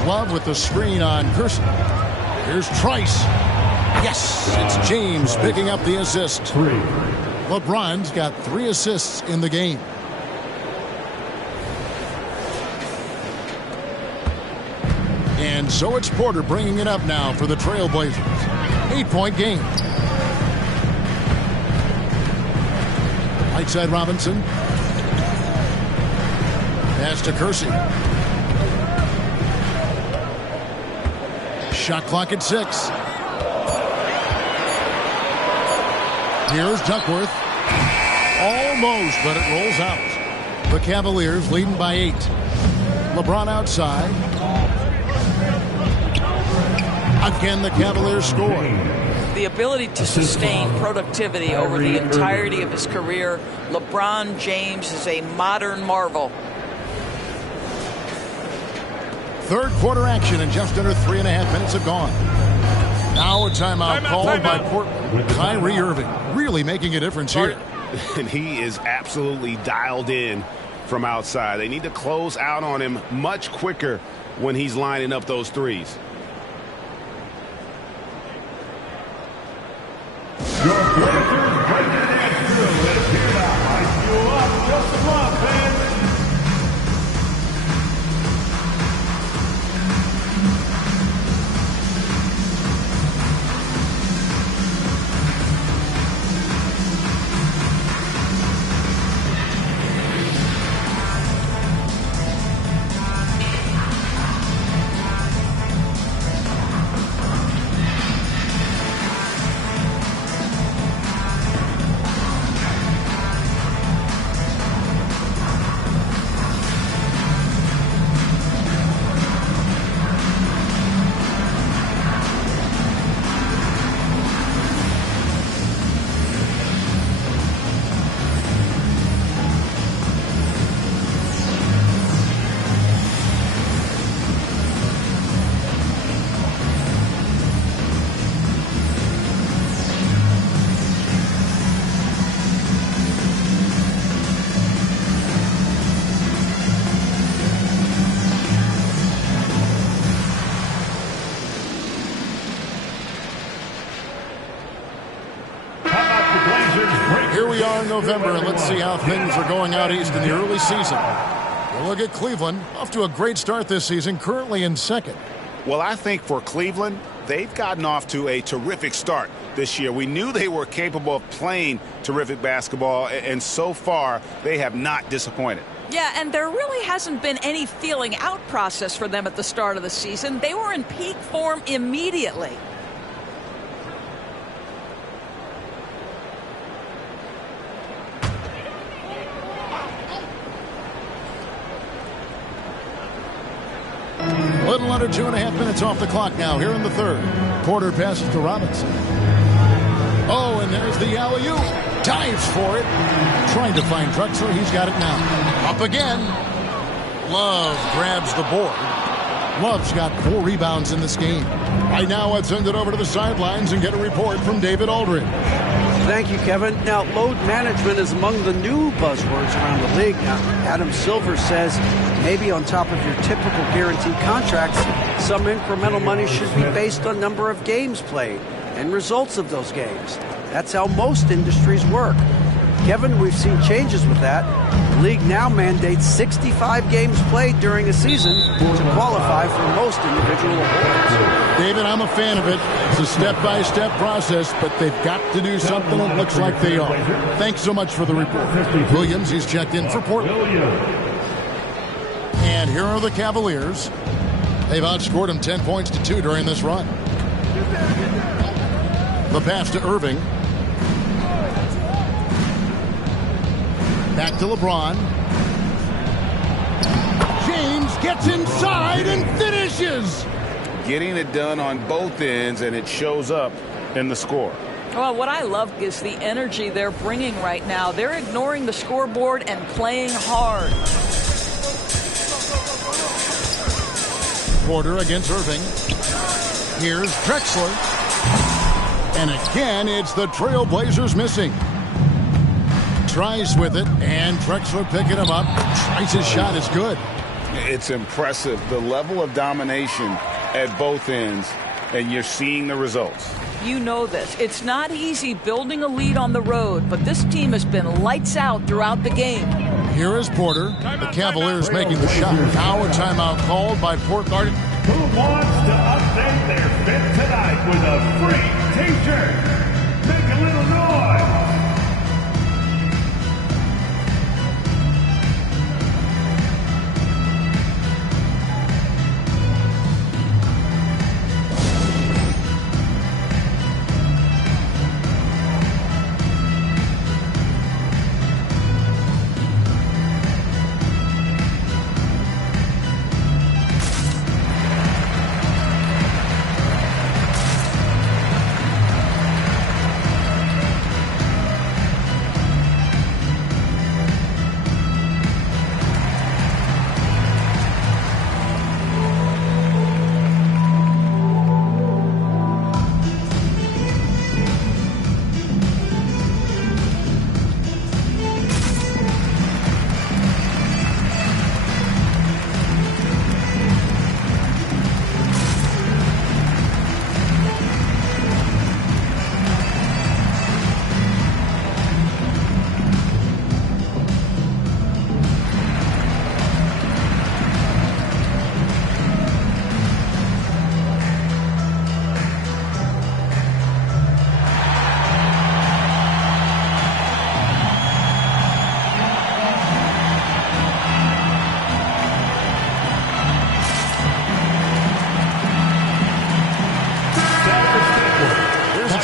Love with the screen on Gerson. Here's Trice. Yes, it's James picking up the assist. LeBron's got 3 assists in the game. And so it's Porter bringing it up now for the Trailblazers. 8-point game. Right side Robinson. Pass to Kersey. Shot clock at 6. Here's Duckworth. Almost, but it rolls out. The Cavaliers leading by 8. LeBron outside. Again, the Cavaliers score. The ability to sustain productivity over the entirety of his career. LeBron James is a modern marvel. Third quarter action, and just under 3.5 minutes have gone. Now a timeout called by Portland. Kyrie Irving really making a difference here. And he is absolutely dialed in from outside. They need to close out on him much quicker when he's lining up those threes. Your Blazers breaking it through is here now. Lights you up. Just some love, fans. Here we are in November, and let's see how things are going out east in the early season. We'll look at Cleveland, off to a great start this season, currently in second. Well, I think for Cleveland, they've gotten off to a terrific start this year. We knew they were capable of playing terrific basketball, and so far, they have not disappointed. Yeah, and there really hasn't been any feeling out process for them at the start of the season. They were in peak form immediately. Little under 2.5 minutes off the clock now here in the third. Porter passes to Robinson. Oh, and there's the alley-oop. Dives for it. Trying to find Drexler. He's got it now. Up again. Love grabs the board. Love's got 4 rebounds in this game. Right now, let's send it over to the sidelines and get a report from David Aldridge. Thank you, Kevin. Now, load management is among the new buzzwords around the league. Now, Adam Silver says maybe on top of your typical guaranteed contracts, some incremental money should be based on number of games played and results of those games. That's how most industries work. Kevin, we've seen changes with that. The league now mandates 65 games played during a season to qualify for most individual awards. David, I'm a fan of it. It's a step-by-step process, but they've got to do something. It looks like they are. Thanks so much for the report. Williams, he's checked in for Portland. And here are the Cavaliers. They've outscored them 10 points to 2 during this run. The pass to Irving. Back to LeBron. James gets inside and finishes. Getting it done on both ends, and it shows up in the score. Well, what I love is the energy they're bringing right now. They're ignoring the scoreboard and playing hard. Porter against Irving. Here's Drexler. And again, it's the Trailblazers missing. Trice with it, and Drexler picking him up. Trice's shot is good. It's impressive, the level of domination at both ends, and you're seeing the results. You know this. It's not easy building a lead on the road, but this team has been lights out throughout the game. Here is Porter. The Cavaliers making the shot. Now a timeout called by Portland. Who wants to update their fit tonight with a free t-shirt? Make a little noise.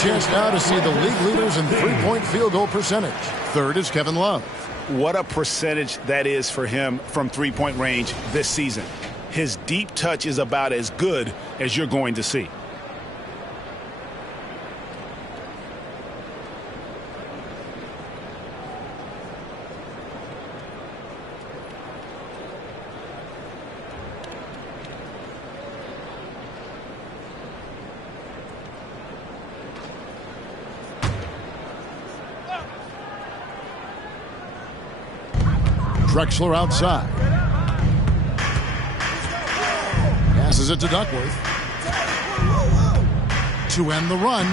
Chance now to see the league leaders in three-point field goal percentage. Third is Kevin Love. What a percentage that is for him from three-point range this season. His deep touch is about as good as you're going to see. Drexler outside. Passes it to Duckworth. To end the run.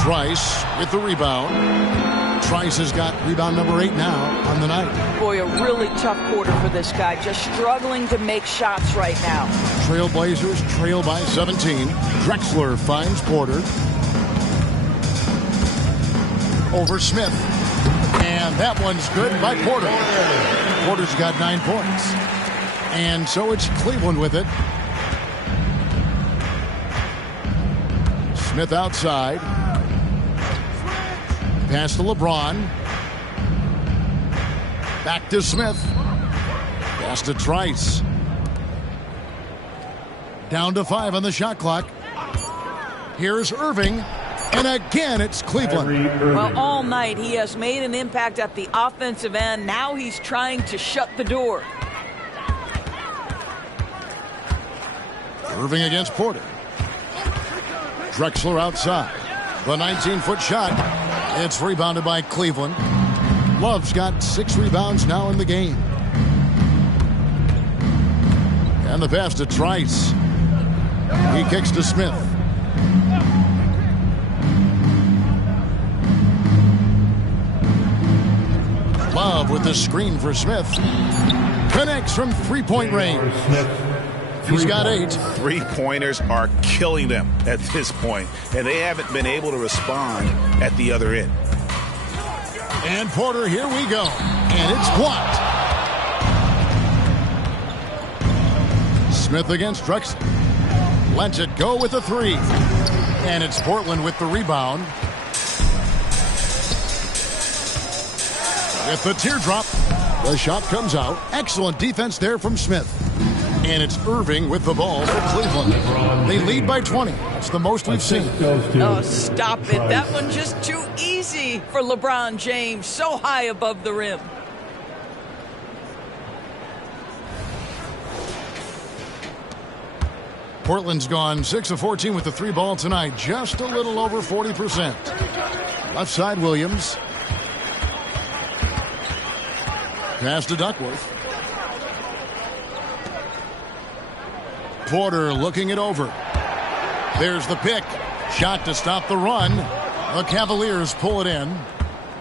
Trice with the rebound. Trice has got rebound number 8 now on the night. Boy, a really tough quarter for this guy. Just struggling to make shots right now. Trailblazers trail by 17. Drexler finds Porter. Over Smith. And that one's good by Porter. Porter's got 9 points. And so it's Cleveland with it. Smith outside. Pass to LeBron. Back to Smith. Pass to Trice. Down to 5 on the shot clock. Here's Irving. And again, it's Cleveland. Well, all night he has made an impact at the offensive end. Now he's trying to shut the door. Irving against Porter. Drexler outside. The 19-foot shot. It's rebounded by Cleveland. Love's got 6 rebounds now in the game. And the pass to Trice. He kicks to Smith. Love with the screen for Smith. Connects from three-point range. He's got 8. Three-pointers are killing them at this point, and they haven't been able to respond at the other end. And Porter, here we go. And it's blocked. Smith against Drexler. Lets it go with a 3. And it's Portland with the rebound. with the teardrop. The shot comes out. Excellent defense there from Smith. And it's Irving with the ball for Cleveland. They lead by 20. That's the most we've seen. Oh, stop it. That one just too easy for LeBron James. So high above the rim. Portland's gone 6 of 14 with the 3 ball tonight. Just a little over 40%. Left side, Williams. Pass to Duckworth. Porter looking it over. There's the pick. Shot to stop the run. The Cavaliers pull it in.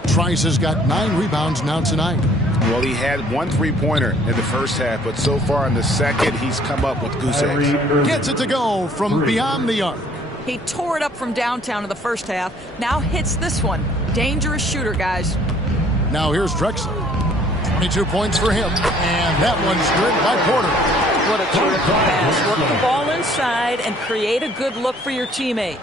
Trice has got 9 rebounds now tonight. Well, he had 1 3-pointer in the first half, but so far in the second, he's come up with goose eggs. Gets it to go from beyond the arc. He tore it up from downtown in the first half. Now hits this one. Dangerous shooter, guys. Now here's Drexler. 22 points for him. And that one's good by Porter. What a terrific pass. Work the ball inside and create a good look for your teammate.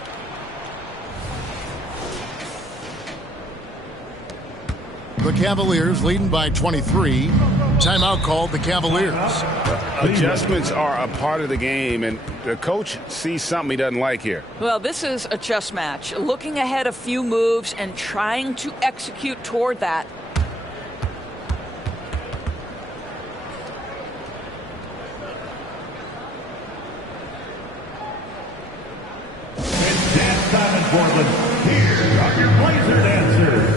The Cavaliers leading by 23. Timeout called the Cavaliers. Adjustments are a part of the game, and the coach sees something he doesn't like here. Well, this is a chess match. Looking ahead a few moves and trying to execute toward that. It's dance time in Portland. Here are your Blazer dancers.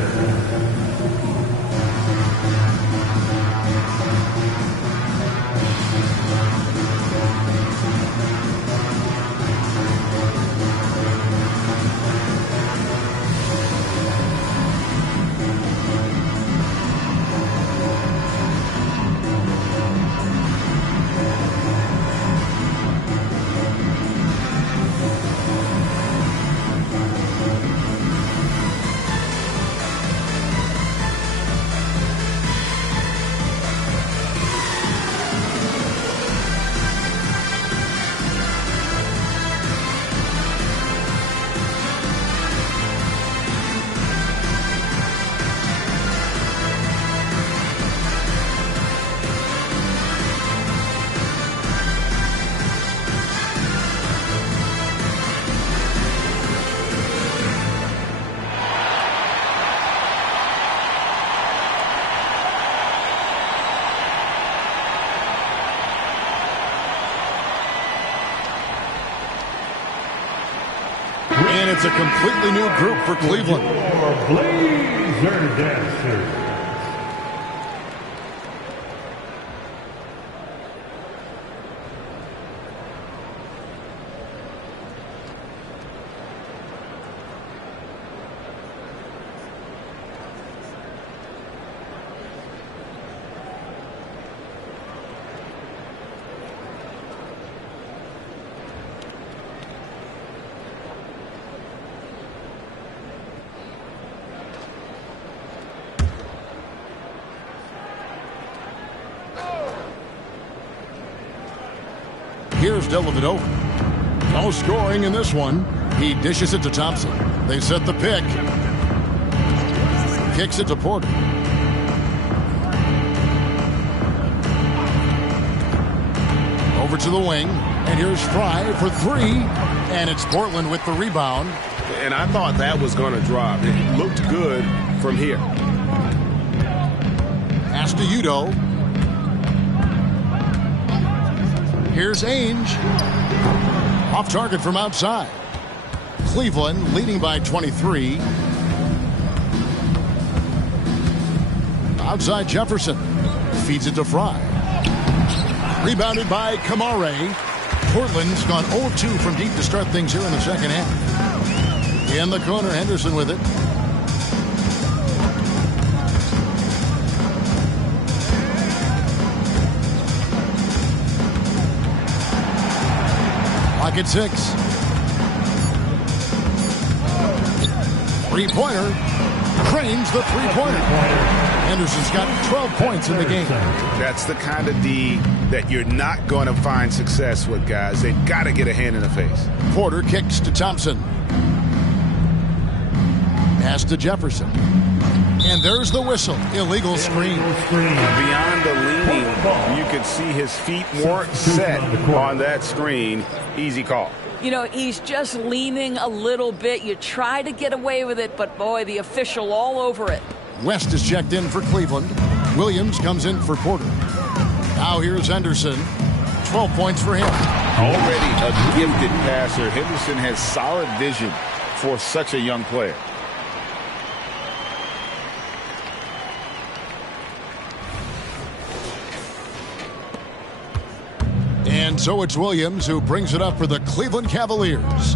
And it's a completely new group for Cleveland. Blazer dancers. Here's Dellavedova. No scoring in this one. He dishes it to Thompson. They set the pick. Kicks it to Porter. Over to the wing. And here's Fry for 3. And it's Portland with the rebound. And I thought that was going to drop. It looked good from here. Pass to Udo. Here's Ainge. Off target from outside. Cleveland leading by 23. Outside Jefferson. Feeds it to Fry. Rebounded by Kamare. Portland's gone 0-2 from deep to start things here in the second half. In the corner, Henderson with it. Clock at 6. Three-pointer. Cranes the three-pointer. Henderson's got 12 points in the game. That's the kind of D that you're not going to find success with, guys. They've got to get a hand in the face. Porter kicks to Thompson. Pass to Jefferson. And And there's the whistle. Illegal screen. Beyond the leaning, you could see his feet weren't set on that screen. Easy call. You know, he's just leaning a little bit. You try to get away with it, but boy, the official all over it. West is checked in for Cleveland. Williams comes in for Porter. Now here's Henderson. 12 points for him. Already a gifted passer, Henderson has solid vision for such a young player. And so it's Williams who brings it up for the Cleveland Cavaliers.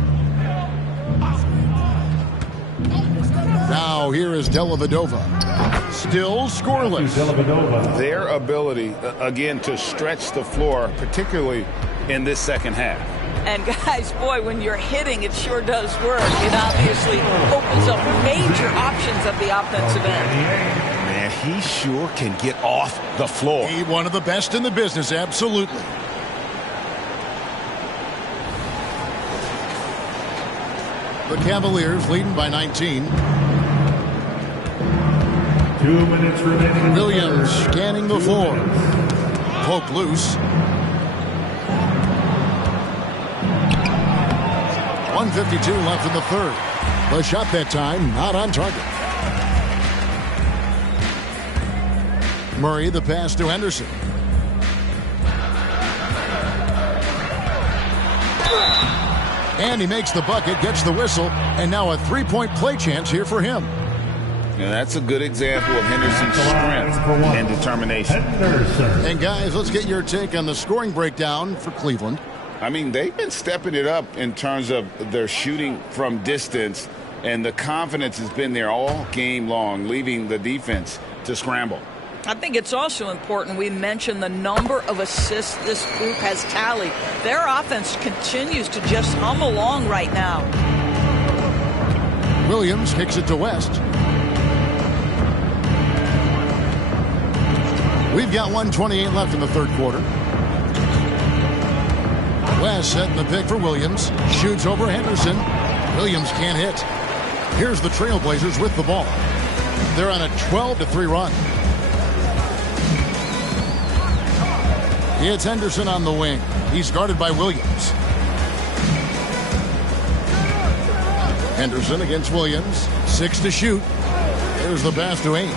Now here is Dellavedova. Still scoreless. Their ability, again, to stretch the floor, particularly in this second half. And guys, boy, when you're hitting, it sure does work. It obviously opens up major options at the offensive end. Man, he sure can get off the floor. He's one of the best in the business, absolutely. The Cavaliers leading by 19. 2 minutes remaining. Williams scanning the floor. Poke loose. 1:52 left in the third. The shot that time not on target. Murray the pass to Henderson. And he makes the bucket, gets the whistle, and now a three-point play chance here for him. And that's a good example of Henderson's strength and determination. And guys, let's get your take on the scoring breakdown for Cleveland. I mean, they've been stepping it up in terms of their shooting from distance, and the confidence has been there all game long, leaving the defense to scramble. I think it's also important we mention the number of assists this group has tallied. Their offense continues to just hum along right now. Williams kicks it to West. We've got 1:28 left in the third quarter. West setting the pick for Williams. Shoots over Henderson. Williams can't hit. Here's the Trailblazers with the ball. They're on a 12-3 run. It's Henderson on the wing. He's guarded by Williams. Henderson against Williams. 6 to shoot. There's the pass to Ainge.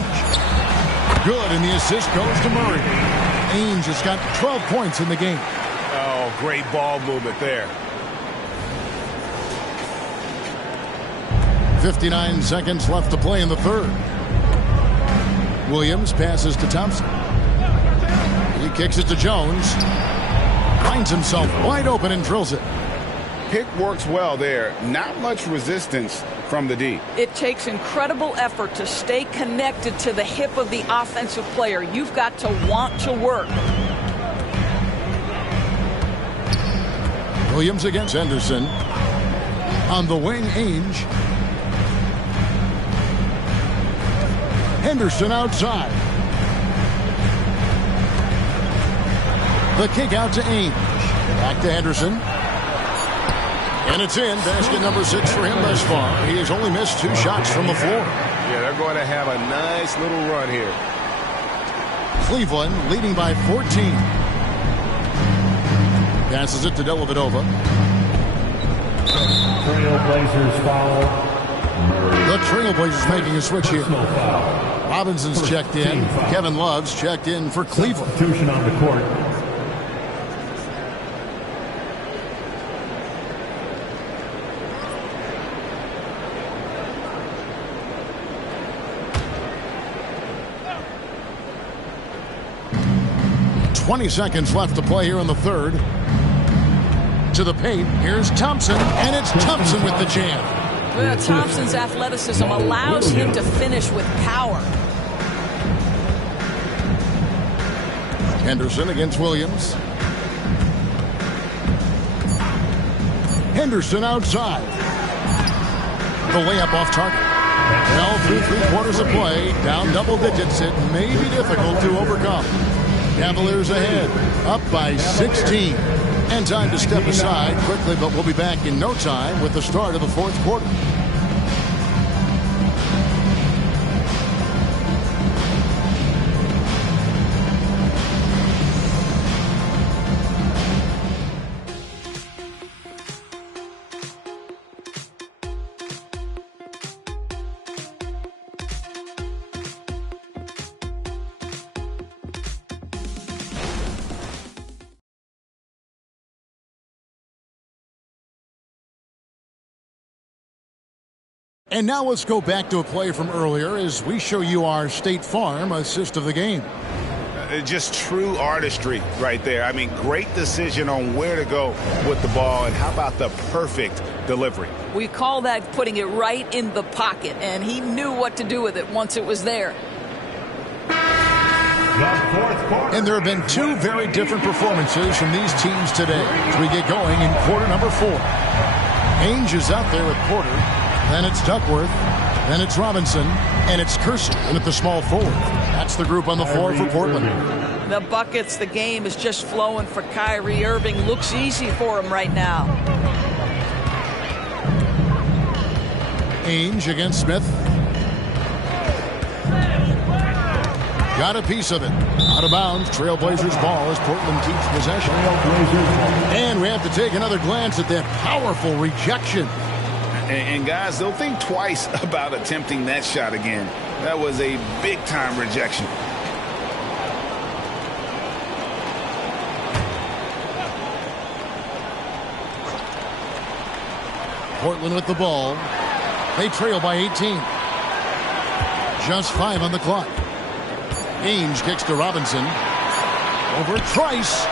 Good, and the assist goes to Murray. Ainge has got 12 points in the game. Oh, great ball movement there. 59 seconds left to play in the third. Williams passes to Thompson. He kicks it to Jones. Finds himself wide open and drills it. Pick works well there. Not much resistance from the D. It takes incredible effort to stay connected to the hip of the offensive player. You've got to want to work. Williams against Henderson. On the wing, Ainge. Henderson outside. The kick out to Ainge. Back to Henderson. And it's in. Basket number 6 for him thus far. He has only missed 2 shots from the floor. Yeah, they're going to have a nice little run here. Cleveland leading by 14. Passes it to Dellavedova. Trailblazers foul. The Trailblazers making a switch here. Robinson's checked in. Kevin Love's checked in for Cleveland. Substitution on the court. .20 seconds left to play here in the third. To the paint. Here's Thompson, and it's Thompson with the jam. Well, Thompson's athleticism allows him to finish with power. Henderson against Williams. Henderson outside. The layup off target. Well, through 3 quarters of play, down double digits, it may be difficult to overcome. Cavaliers ahead, up by 16. And time to step aside quickly, but we'll be back in no time with the start of the fourth quarter. And now let's go back to a play from earlier as we show you our State Farm assist of the game. Just true artistry right there. I mean, great decision on where to go with the ball, and how about the perfect delivery? We call that putting it right in the pocket, and he knew what to do with it once it was there. And there have been two very different performances from these teams today as we get going in quarter number 4. Ainge is out there with Porter, then it's Duckworth, then it's Robinson, and it's Kersey in at the small forward. That's the group on the floor for Portland. The buckets, the game is just flowing for Kyrie Irving. Looks easy for him right now. Ainge against Smith. Got a piece of it. Out of bounds. Trailblazers ball as Portland keeps possession. And we have to take another glance at that powerful rejection. And guys, they'll think twice about attempting that shot again. That was a big-time rejection. Portland with the ball. They trail by 18. Just 5 on the clock. Ainge kicks to Robinson. Over Trice.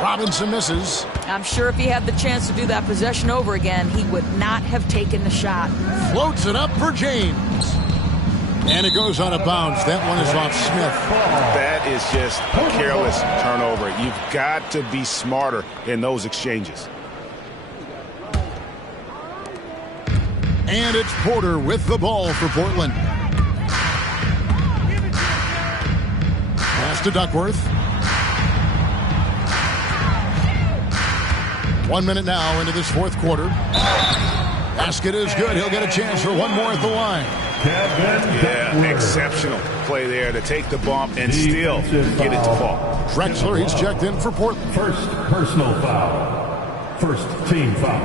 Robinson misses. I'm sure if he had the chance to do that possession over again, he would not have taken the shot. Floats it up for James. And it goes out of bounds. That one is off Smith. That is just a careless turnover. You've got to be smarter in those exchanges. And it's Porter with the ball for Portland. Pass to Duckworth. 1 minute now into this fourth quarter. Basket is good. He'll get a chance for one more at the line. Yeah, exceptional play there to take the bump and still get it to fall. Drexler, he's checked in for Portland. First personal foul. First team foul.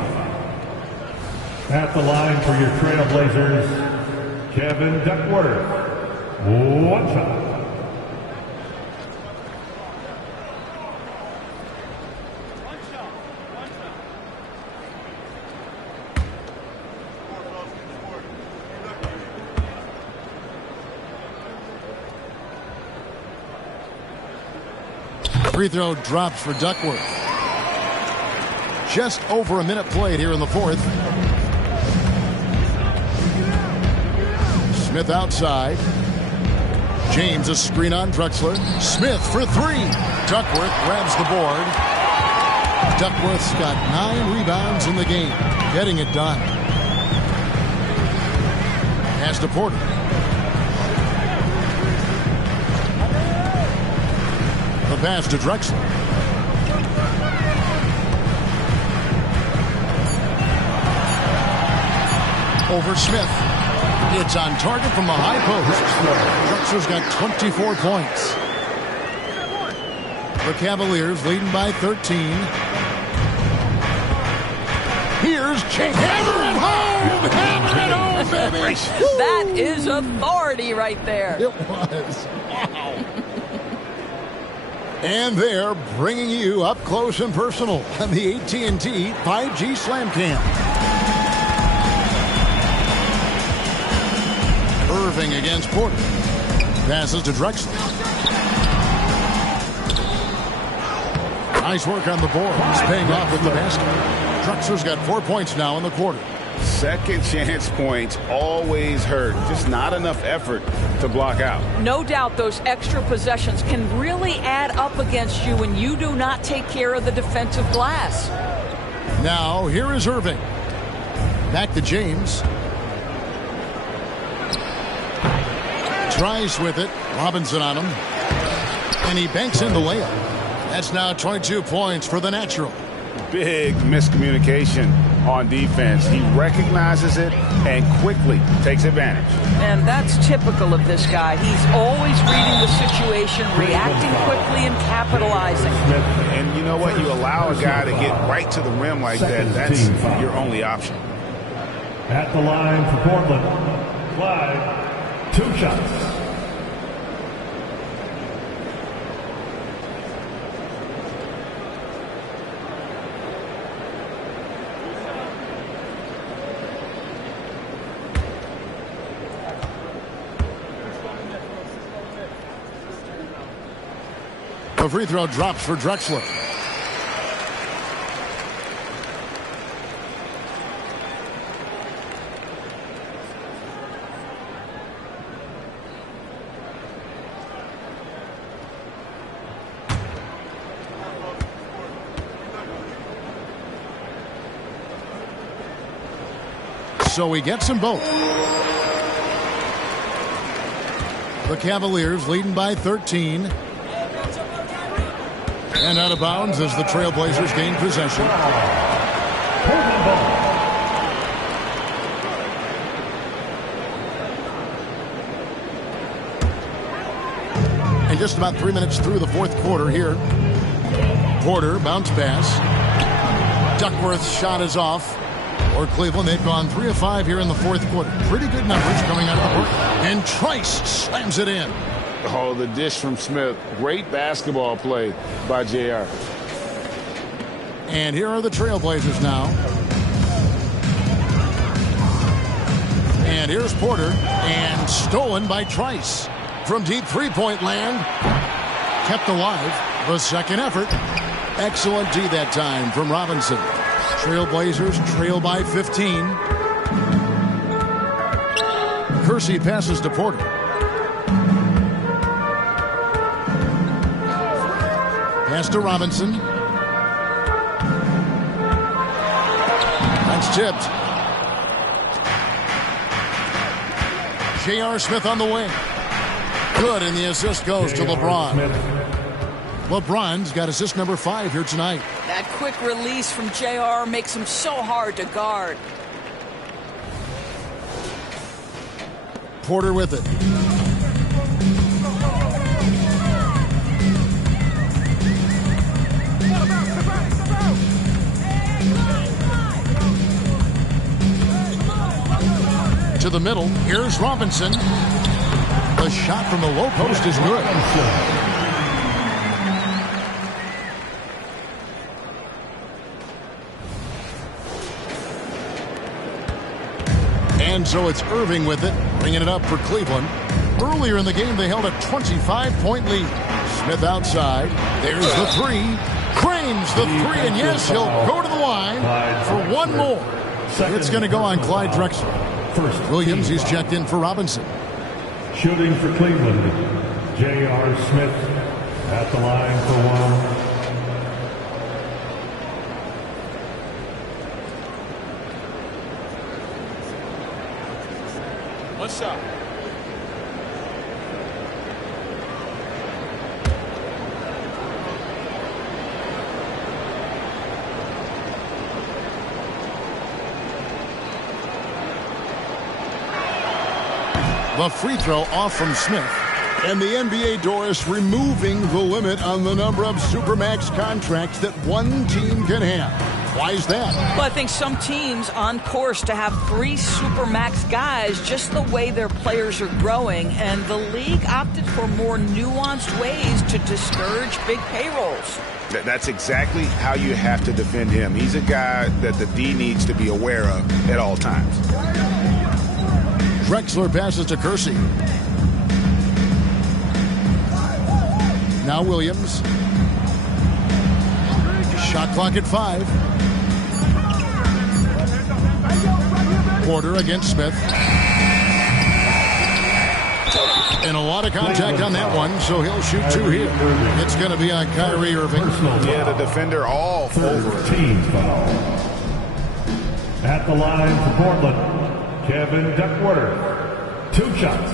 At the line for your Trailblazers, Kevin Duckworth. 1 shot. Free throw drops for Duckworth. Just over a minute played here in the fourth. Smith outside. James a screen on Drexler. Smith for 3. Duckworth grabs the board. Duckworth's got 9 rebounds in the game. Getting it done. Pass to Porter. The pass to Drexler. Over Smith. It's on target from the high post. Drexler's got 24 points. The Cavaliers leading by 13. Here's Chase. Hammer it home! Hammer it home, baby! That is authority right there. It was. Wow. And they're bringing you up close and personal on the AT&T 5G Slam Cam. Irving against Porter. Passes to Drexler. Nice work on the board. He's paying off with the basket. Drexler's got 4 points now in the quarter. Second chance points always hurt. Just not enough effort to block out. No doubt those extra possessions can really add up against you when you do not take care of the defensive glass. Now, here is Irving. Back to James. Trice with it. Robinson on him. And he banks in the layup. That's now 22 points for the natural. Big miscommunication on defense. He recognizes it and quickly takes advantage. And that's typical of this guy. He's always reading the situation, reacting quickly, and capitalizing. And you know what? You allow a guy to get right to the rim like that. That's your only option. At the line for Portland. Live. 2 shots. free throw drops for Drexler. So he gets them both. The Cavaliers leading by 13. And out of bounds as the Trailblazers gain possession. And just about 3 minutes through the fourth quarter here. Porter, bounce pass. Duckworth's shot is off. For Cleveland, they've gone 3 of 5 here in the fourth quarter. Pretty good numbers coming out of the court. And Trice slams it in. Oh, the dish from Smith. Great basketball play by JR. And here are the Trailblazers now. And here's Porter. And stolen by Trice. From deep three-point land. Kept alive. The second effort. Excellent D that time from Robinson. Trailblazers trail by 15. Kersey passes to Porter. Pass to Robinson. That's tipped. J.R. Smith on the wing. Good, and the assist goes to LeBron. LeBron's got assist number 5 here tonight. That quick release from JR makes him so hard to guard. Porter with it. To the middle. Here's Robinson. The shot from the low post is good. And so it's Irving with it, bringing it up for Cleveland. Earlier in the game, they held a 25-point lead. Smith outside. There's the three. Cranes the three, and yes, he'll go to the line for one more. It's going to go on Clyde Drexler. Williams, he's checked in for Robinson. Shooting for Cleveland, J.R. Smith at the line for one. One shot. The free throw off from Smith. And the NBA, Doris, removing the limit on the number of Supermax contracts that one team can have. Why is that? Well, I think some teams on course to have 3 Supermax guys just the way their players are growing, and the league opted for more nuanced ways to discourage big payrolls. That's exactly how you have to defend him. He's a guy that the D needs to be aware of at all times. Drexler passes to Kersey. Now Williams. Shot clock at 5. Porter against Smith. And a lot of contact on that one, so he'll shoot 2 here. It's going to be on Kyrie Irving. Yeah, the defender all over it. Team foul. At the line for Portland, Kevin Duckworth. 2 shots.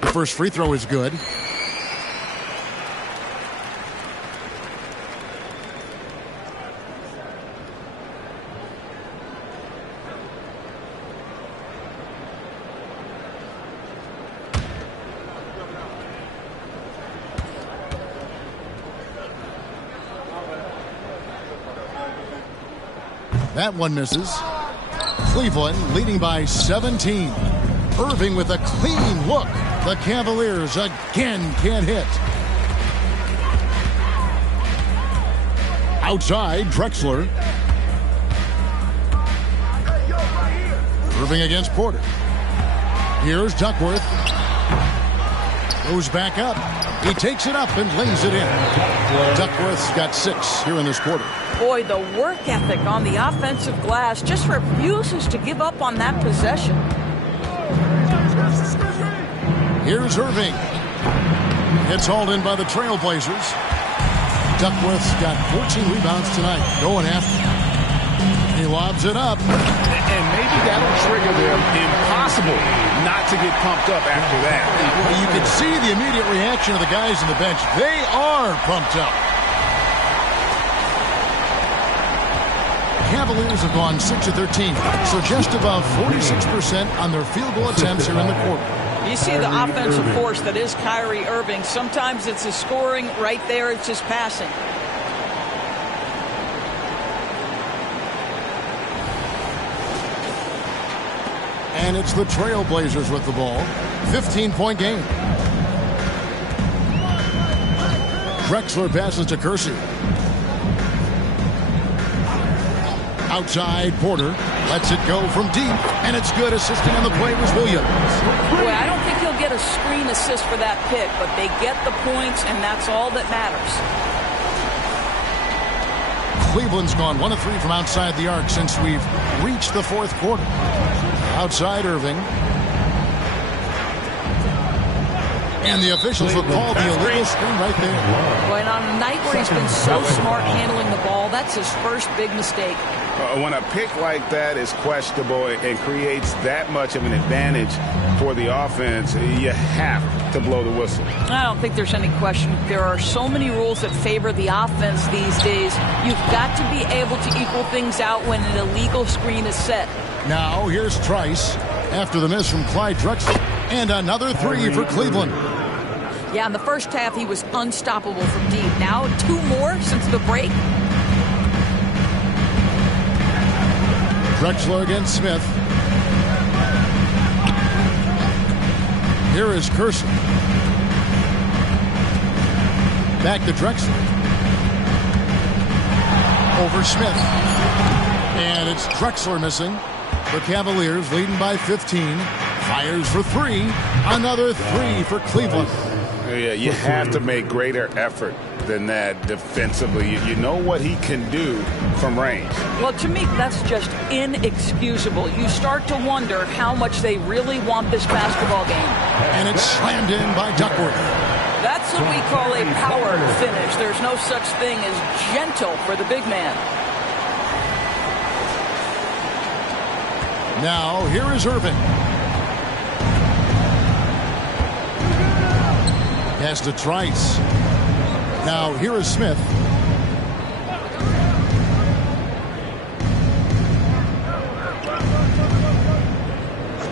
The first free throw is good. That one misses. Cleveland leading by 17. Irving with a clean look. The Cavaliers again can't hit. Outside, Drexler. Irving against Porter. Here's Duckworth. Goes back up. He takes it up and lays it in. Duckworth's got 6 here in this quarter. Boy, the work ethic on the offensive glass just refuses to give up on that possession. Here's Irving. It's hauled in by the Trailblazers. Duckworth's got 14 rebounds tonight. Going after. He lobs it up. And maybe that'll trigger them. Impossible not to get pumped up after that. You can see the immediate reaction of the guys on the bench. They are pumped up. Cavaliers have gone 6 of 13, so just above 46% on their field goal attempts here in the quarter. You see the offensive force that is Kyrie Irving. Sometimes it's his scoring. Right there, it's his passing. And it's the Trailblazers with the ball. 15-point game. Drexler passes to Kersey. Outside, Porter lets it go from deep, and it's good. Assisting on the play was Williams. Boy, I don't think he'll get a screen assist for that pick, but they get the points, and that's all that matters. Cleveland's gone 1 of 3 from outside the arc since we've reached the fourth quarter. Outside Irving. And the officials will call the illegal screen right there. Boy, and on a night where he's been so smart handling the ball, that's his first big mistake. When a pick like that is questionable and creates that much of an advantage for the offense, you have to blow the whistle. I don't think there's any question. There are so many rules that favor the offense these days. You've got to be able to equal things out when an illegal screen is set. Now here's Trice after the miss from Clyde Drexler. And another 3 for Cleveland. Yeah, in the first half, he was unstoppable from deep. Now 2 more since the break. Drexler against Smith. Here is Kersey. Back to Drexler. Over Smith. And it's Drexler missing. The Cavaliers leading by 15. Fires for 3. Another 3 for Cleveland. Yeah, you have to make greater effort than that defensively. You know what he can do from range. Well, to me, that's just inexcusable. You start to wonder how much they really want this basketball game. And it's slammed in by Duckworth. That's what we call a power finish. There's no such thing as gentle for the big man. Now, here is Irving. Pass to Trice. Now, here is Smith.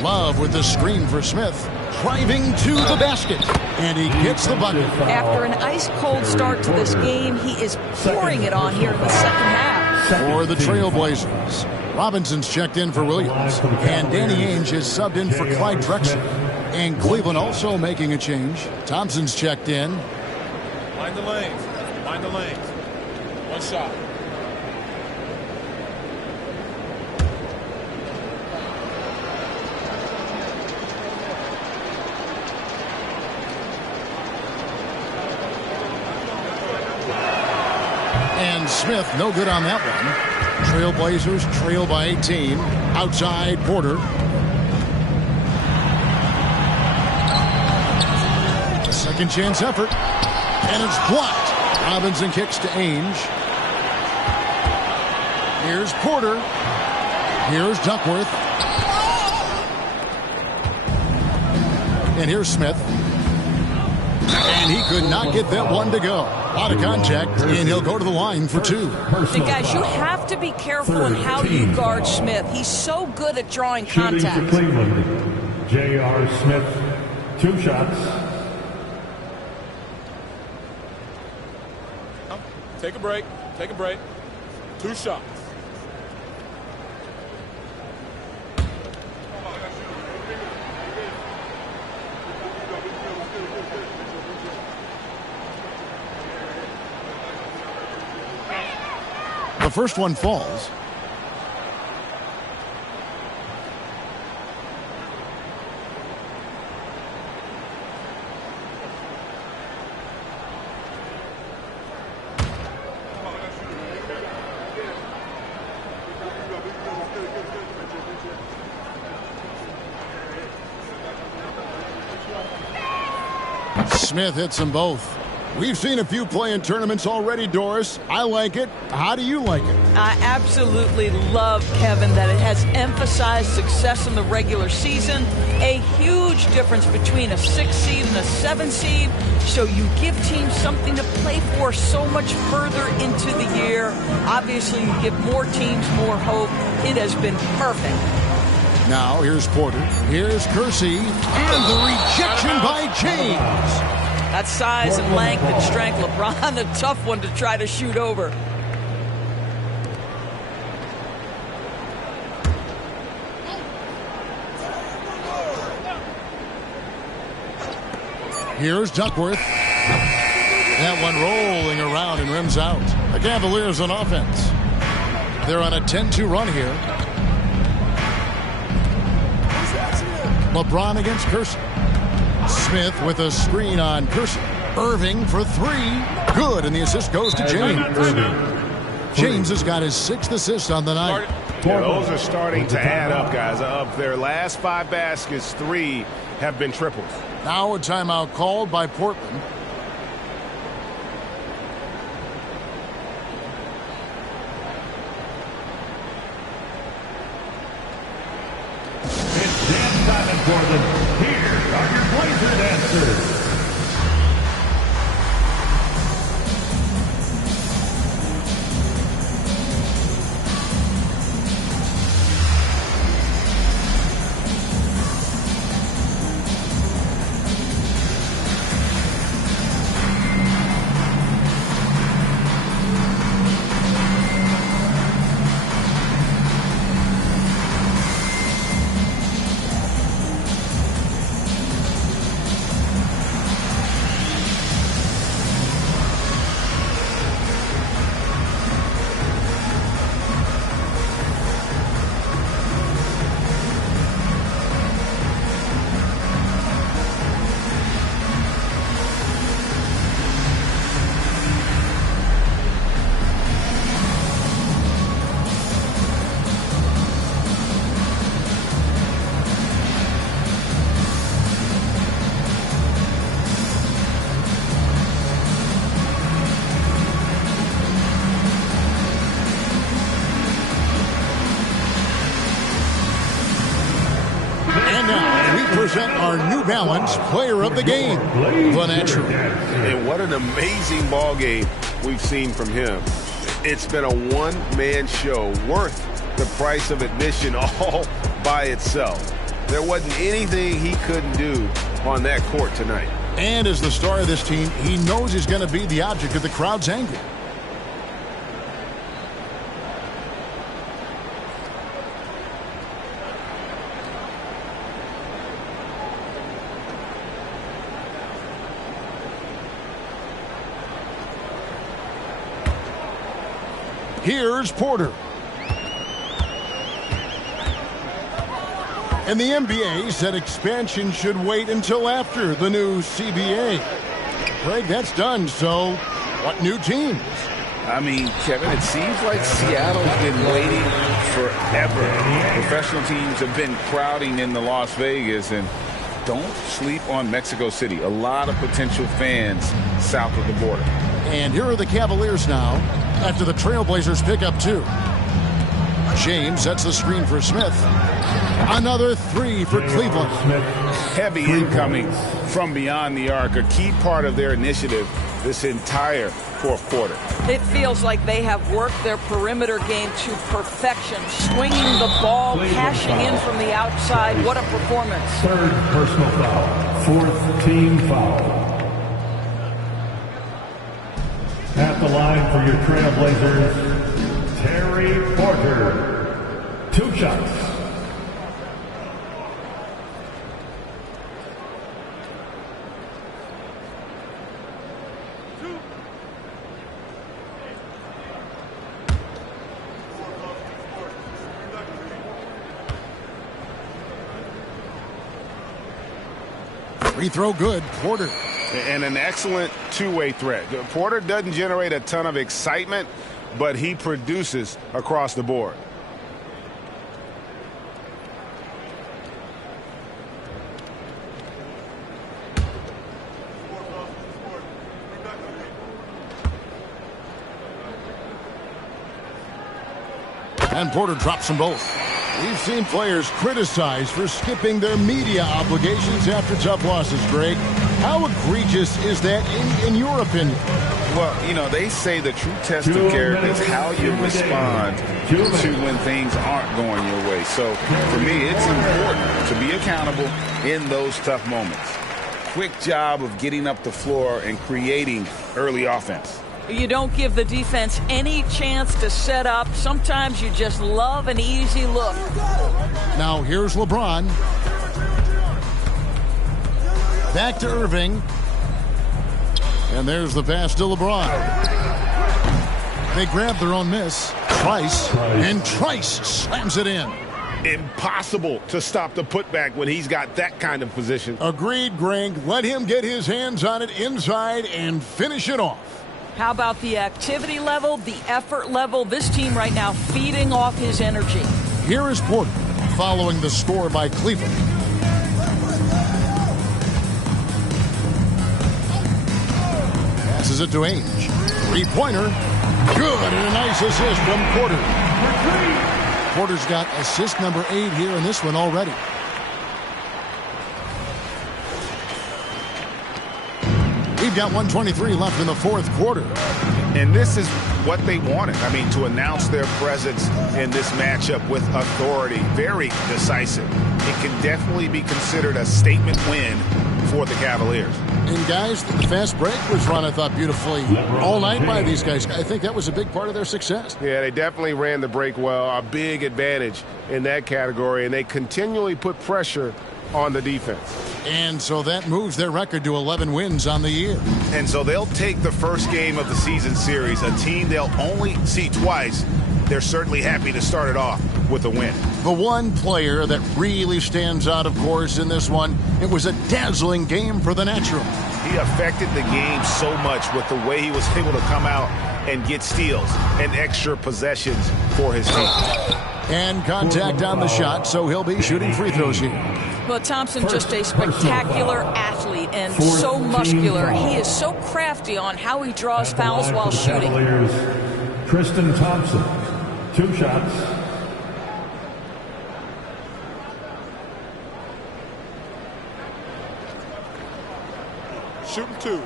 Love with the screen for Smith. Driving to the basket. And he gets the bucket. After an ice-cold start to this game, he is pouring it on here in the second half. For the Trailblazers, Robinson's checked in for Williams. And Danny Ainge has subbed in for Clyde Drexler. And Cleveland also making a change. Thompson's checked in. Mind the lanes. Mind the lanes. 1 shot. And Smith, no good on that one. Trailblazers trail by 18. Outside, Porter. Second chance effort. And it's blocked. Robinson kicks to Ainge. Here's Porter. Here's Duckworth. And here's Smith. And he could not get that one to go. Out of contact, and he'll go to the line for 2. And guys, you have to be careful in how you guard Smith. He's so good at drawing contact. Cleveland, J.R. Smith, 2 shots. Take a break. Take a break. 2 shots. the first one falls. Smith hits them both. We've seen a few play in tournaments already, Doris. I like it. How do you like it? I absolutely love, Kevin, that it has emphasized success in the regular season. A huge difference between a 6 seed and a 7 seed. So you give teams something to play for so much further into the year. Obviously, you give more teams more hope. It has been perfect. Now, here's Porter. Here's Kersey. And the rejection by James. That size and length and strength, LeBron, a tough one to try to shoot over. Here's Duckworth. That one rolling around and rims out. The Cavaliers on offense. They're on a 10-2 run here. LeBron against Kersey. Smith with a screen on Kersey. Irving for three. Good, and the assist goes to James. James has got his 6th assist on the night. Yeah, those are starting to add up, guys. Of their last 5 baskets, 3 have been triples. Now a timeout called by Portland. It's dance time in Portland. Here are your Blazer dancers. Present our New Balance Player of the Game, Vanetri. And what an amazing ball game we've seen from him. It's been a one-man show worth the price of admission all by itself. There wasn't anything he couldn't do on that court tonight. And as the star of this team, he knows he's going to be the object of the crowd's anger. Here's Porter. And the NBA said expansion should wait until after the new CBA. Greg, that's done, so what new teams? I mean, Kevin, it seems like Seattle's been waiting forever. Professional teams have been crowding into Las Vegas, and don't sleep on Mexico City. A lot of potential fans south of the border. And here are the Cavaliers now after the Trailblazers pick up 2. James sets the screen for Smith. Another 3 for Cleveland. Heavy incoming from beyond the arc, a key part of their initiative this entire fourth quarter. It feels like they have worked their perimeter game to perfection, swinging the ball, cashing in from the outside. What a performance. 3rd personal foul. 4th team foul. At the line for your Trailblazers, Terry Porter. 2 shots. Free throw good. Porter. And an excellent two-way threat. Porter doesn't generate a ton of excitement, but he produces across the board. And Porter drops them both. We've seen players criticized for skipping their media obligations after tough losses, Greg. How egregious is that in your opinion? Well, you know, they say the true test of character is how you respond to when things aren't going your way. So, for me, it's important to be accountable in those tough moments. Quick job of getting up the floor and creating early offense. You don't give the defense any chance to set up. Sometimes you just love an easy look. Now here's LeBron. Back to Irving. And there's the pass to LeBron. They grab their own miss. Trice. And Trice slams it in. Impossible to stop the putback when he's got that kind of position. Agreed, Greg. Let him get his hands on it inside and finish it off. How about the activity level, the effort level? This team right now feeding off his energy. Here is Porter following the score by Cleveland. Passes it to Ainge. Three-pointer. Good, and a nice assist from Porter. Porter's got assist number 8 here in this one already. We've got 1:23 left in the fourth quarter. And this is what they wanted. I mean, to announce their presence in this matchup with authority. Very decisive. It can definitely be considered a statement win for the Cavaliers. And guys, the fast break was run, I thought, beautifully all night by these guys. I think that was a big part of their success. Yeah, they definitely ran the break well. A big advantage in that category. And they continually put pressure on the defense. And so that moves their record to 11 wins on the year. And so they'll take the first game of the season series, a team they'll only see twice. They're certainly happy to start it off with a win. The one player that really stands out, of course, in this one, it was a dazzling game for the natural. He affected the game so much with the way he was able to come out and get steals and extra possessions for his team. And contact on the shot, so he'll be shooting free throws here. Well, Thompson, just a spectacular athlete and so muscular. He is so crafty on how he draws fouls while shooting. Tristan Thompson, 2 shots. Shooting 2.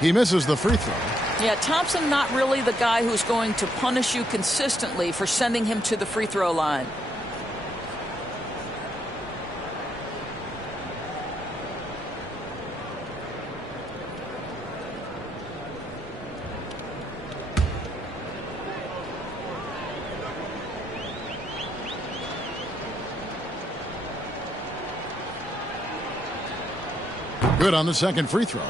He misses the free throw. Yeah, Thompson not really the guy who's going to punish you consistently for sending him to the free throw line. Good on the second free throw.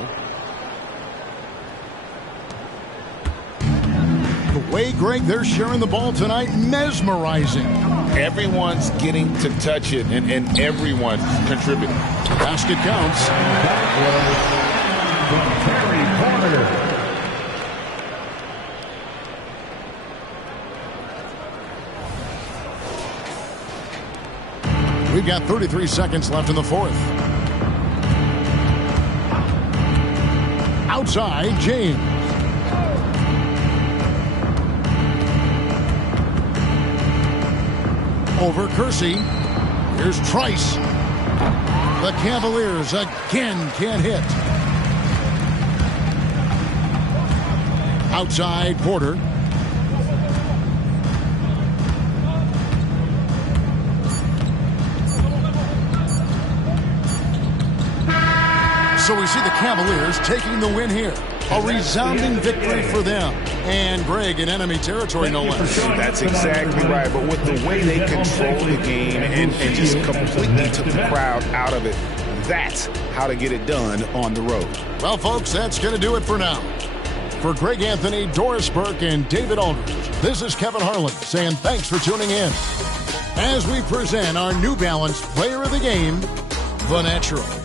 The way, Greg, they're sharing the ball tonight, mesmerizing. Everyone's getting to touch it, and everyone contributing. Basket counts. We've got 33 seconds left in the fourth. Outside, James. Over Kersey. Here's Trice. The Cavaliers again can't hit. Outside, Porter. So we see the Cavaliers taking the win here. A resounding victory for them. And Greg in enemy territory, no less. That's exactly right. But with the way they control the game and just completely took the crowd out of it, That's how to get it done on the road. Well, folks, that's going to do it for now. For Greg Anthony, Doris Burke, and David Aldridge, this is Kevin Harlan saying thanks for tuning in as we present our New Balance Player of the Game, The Natural.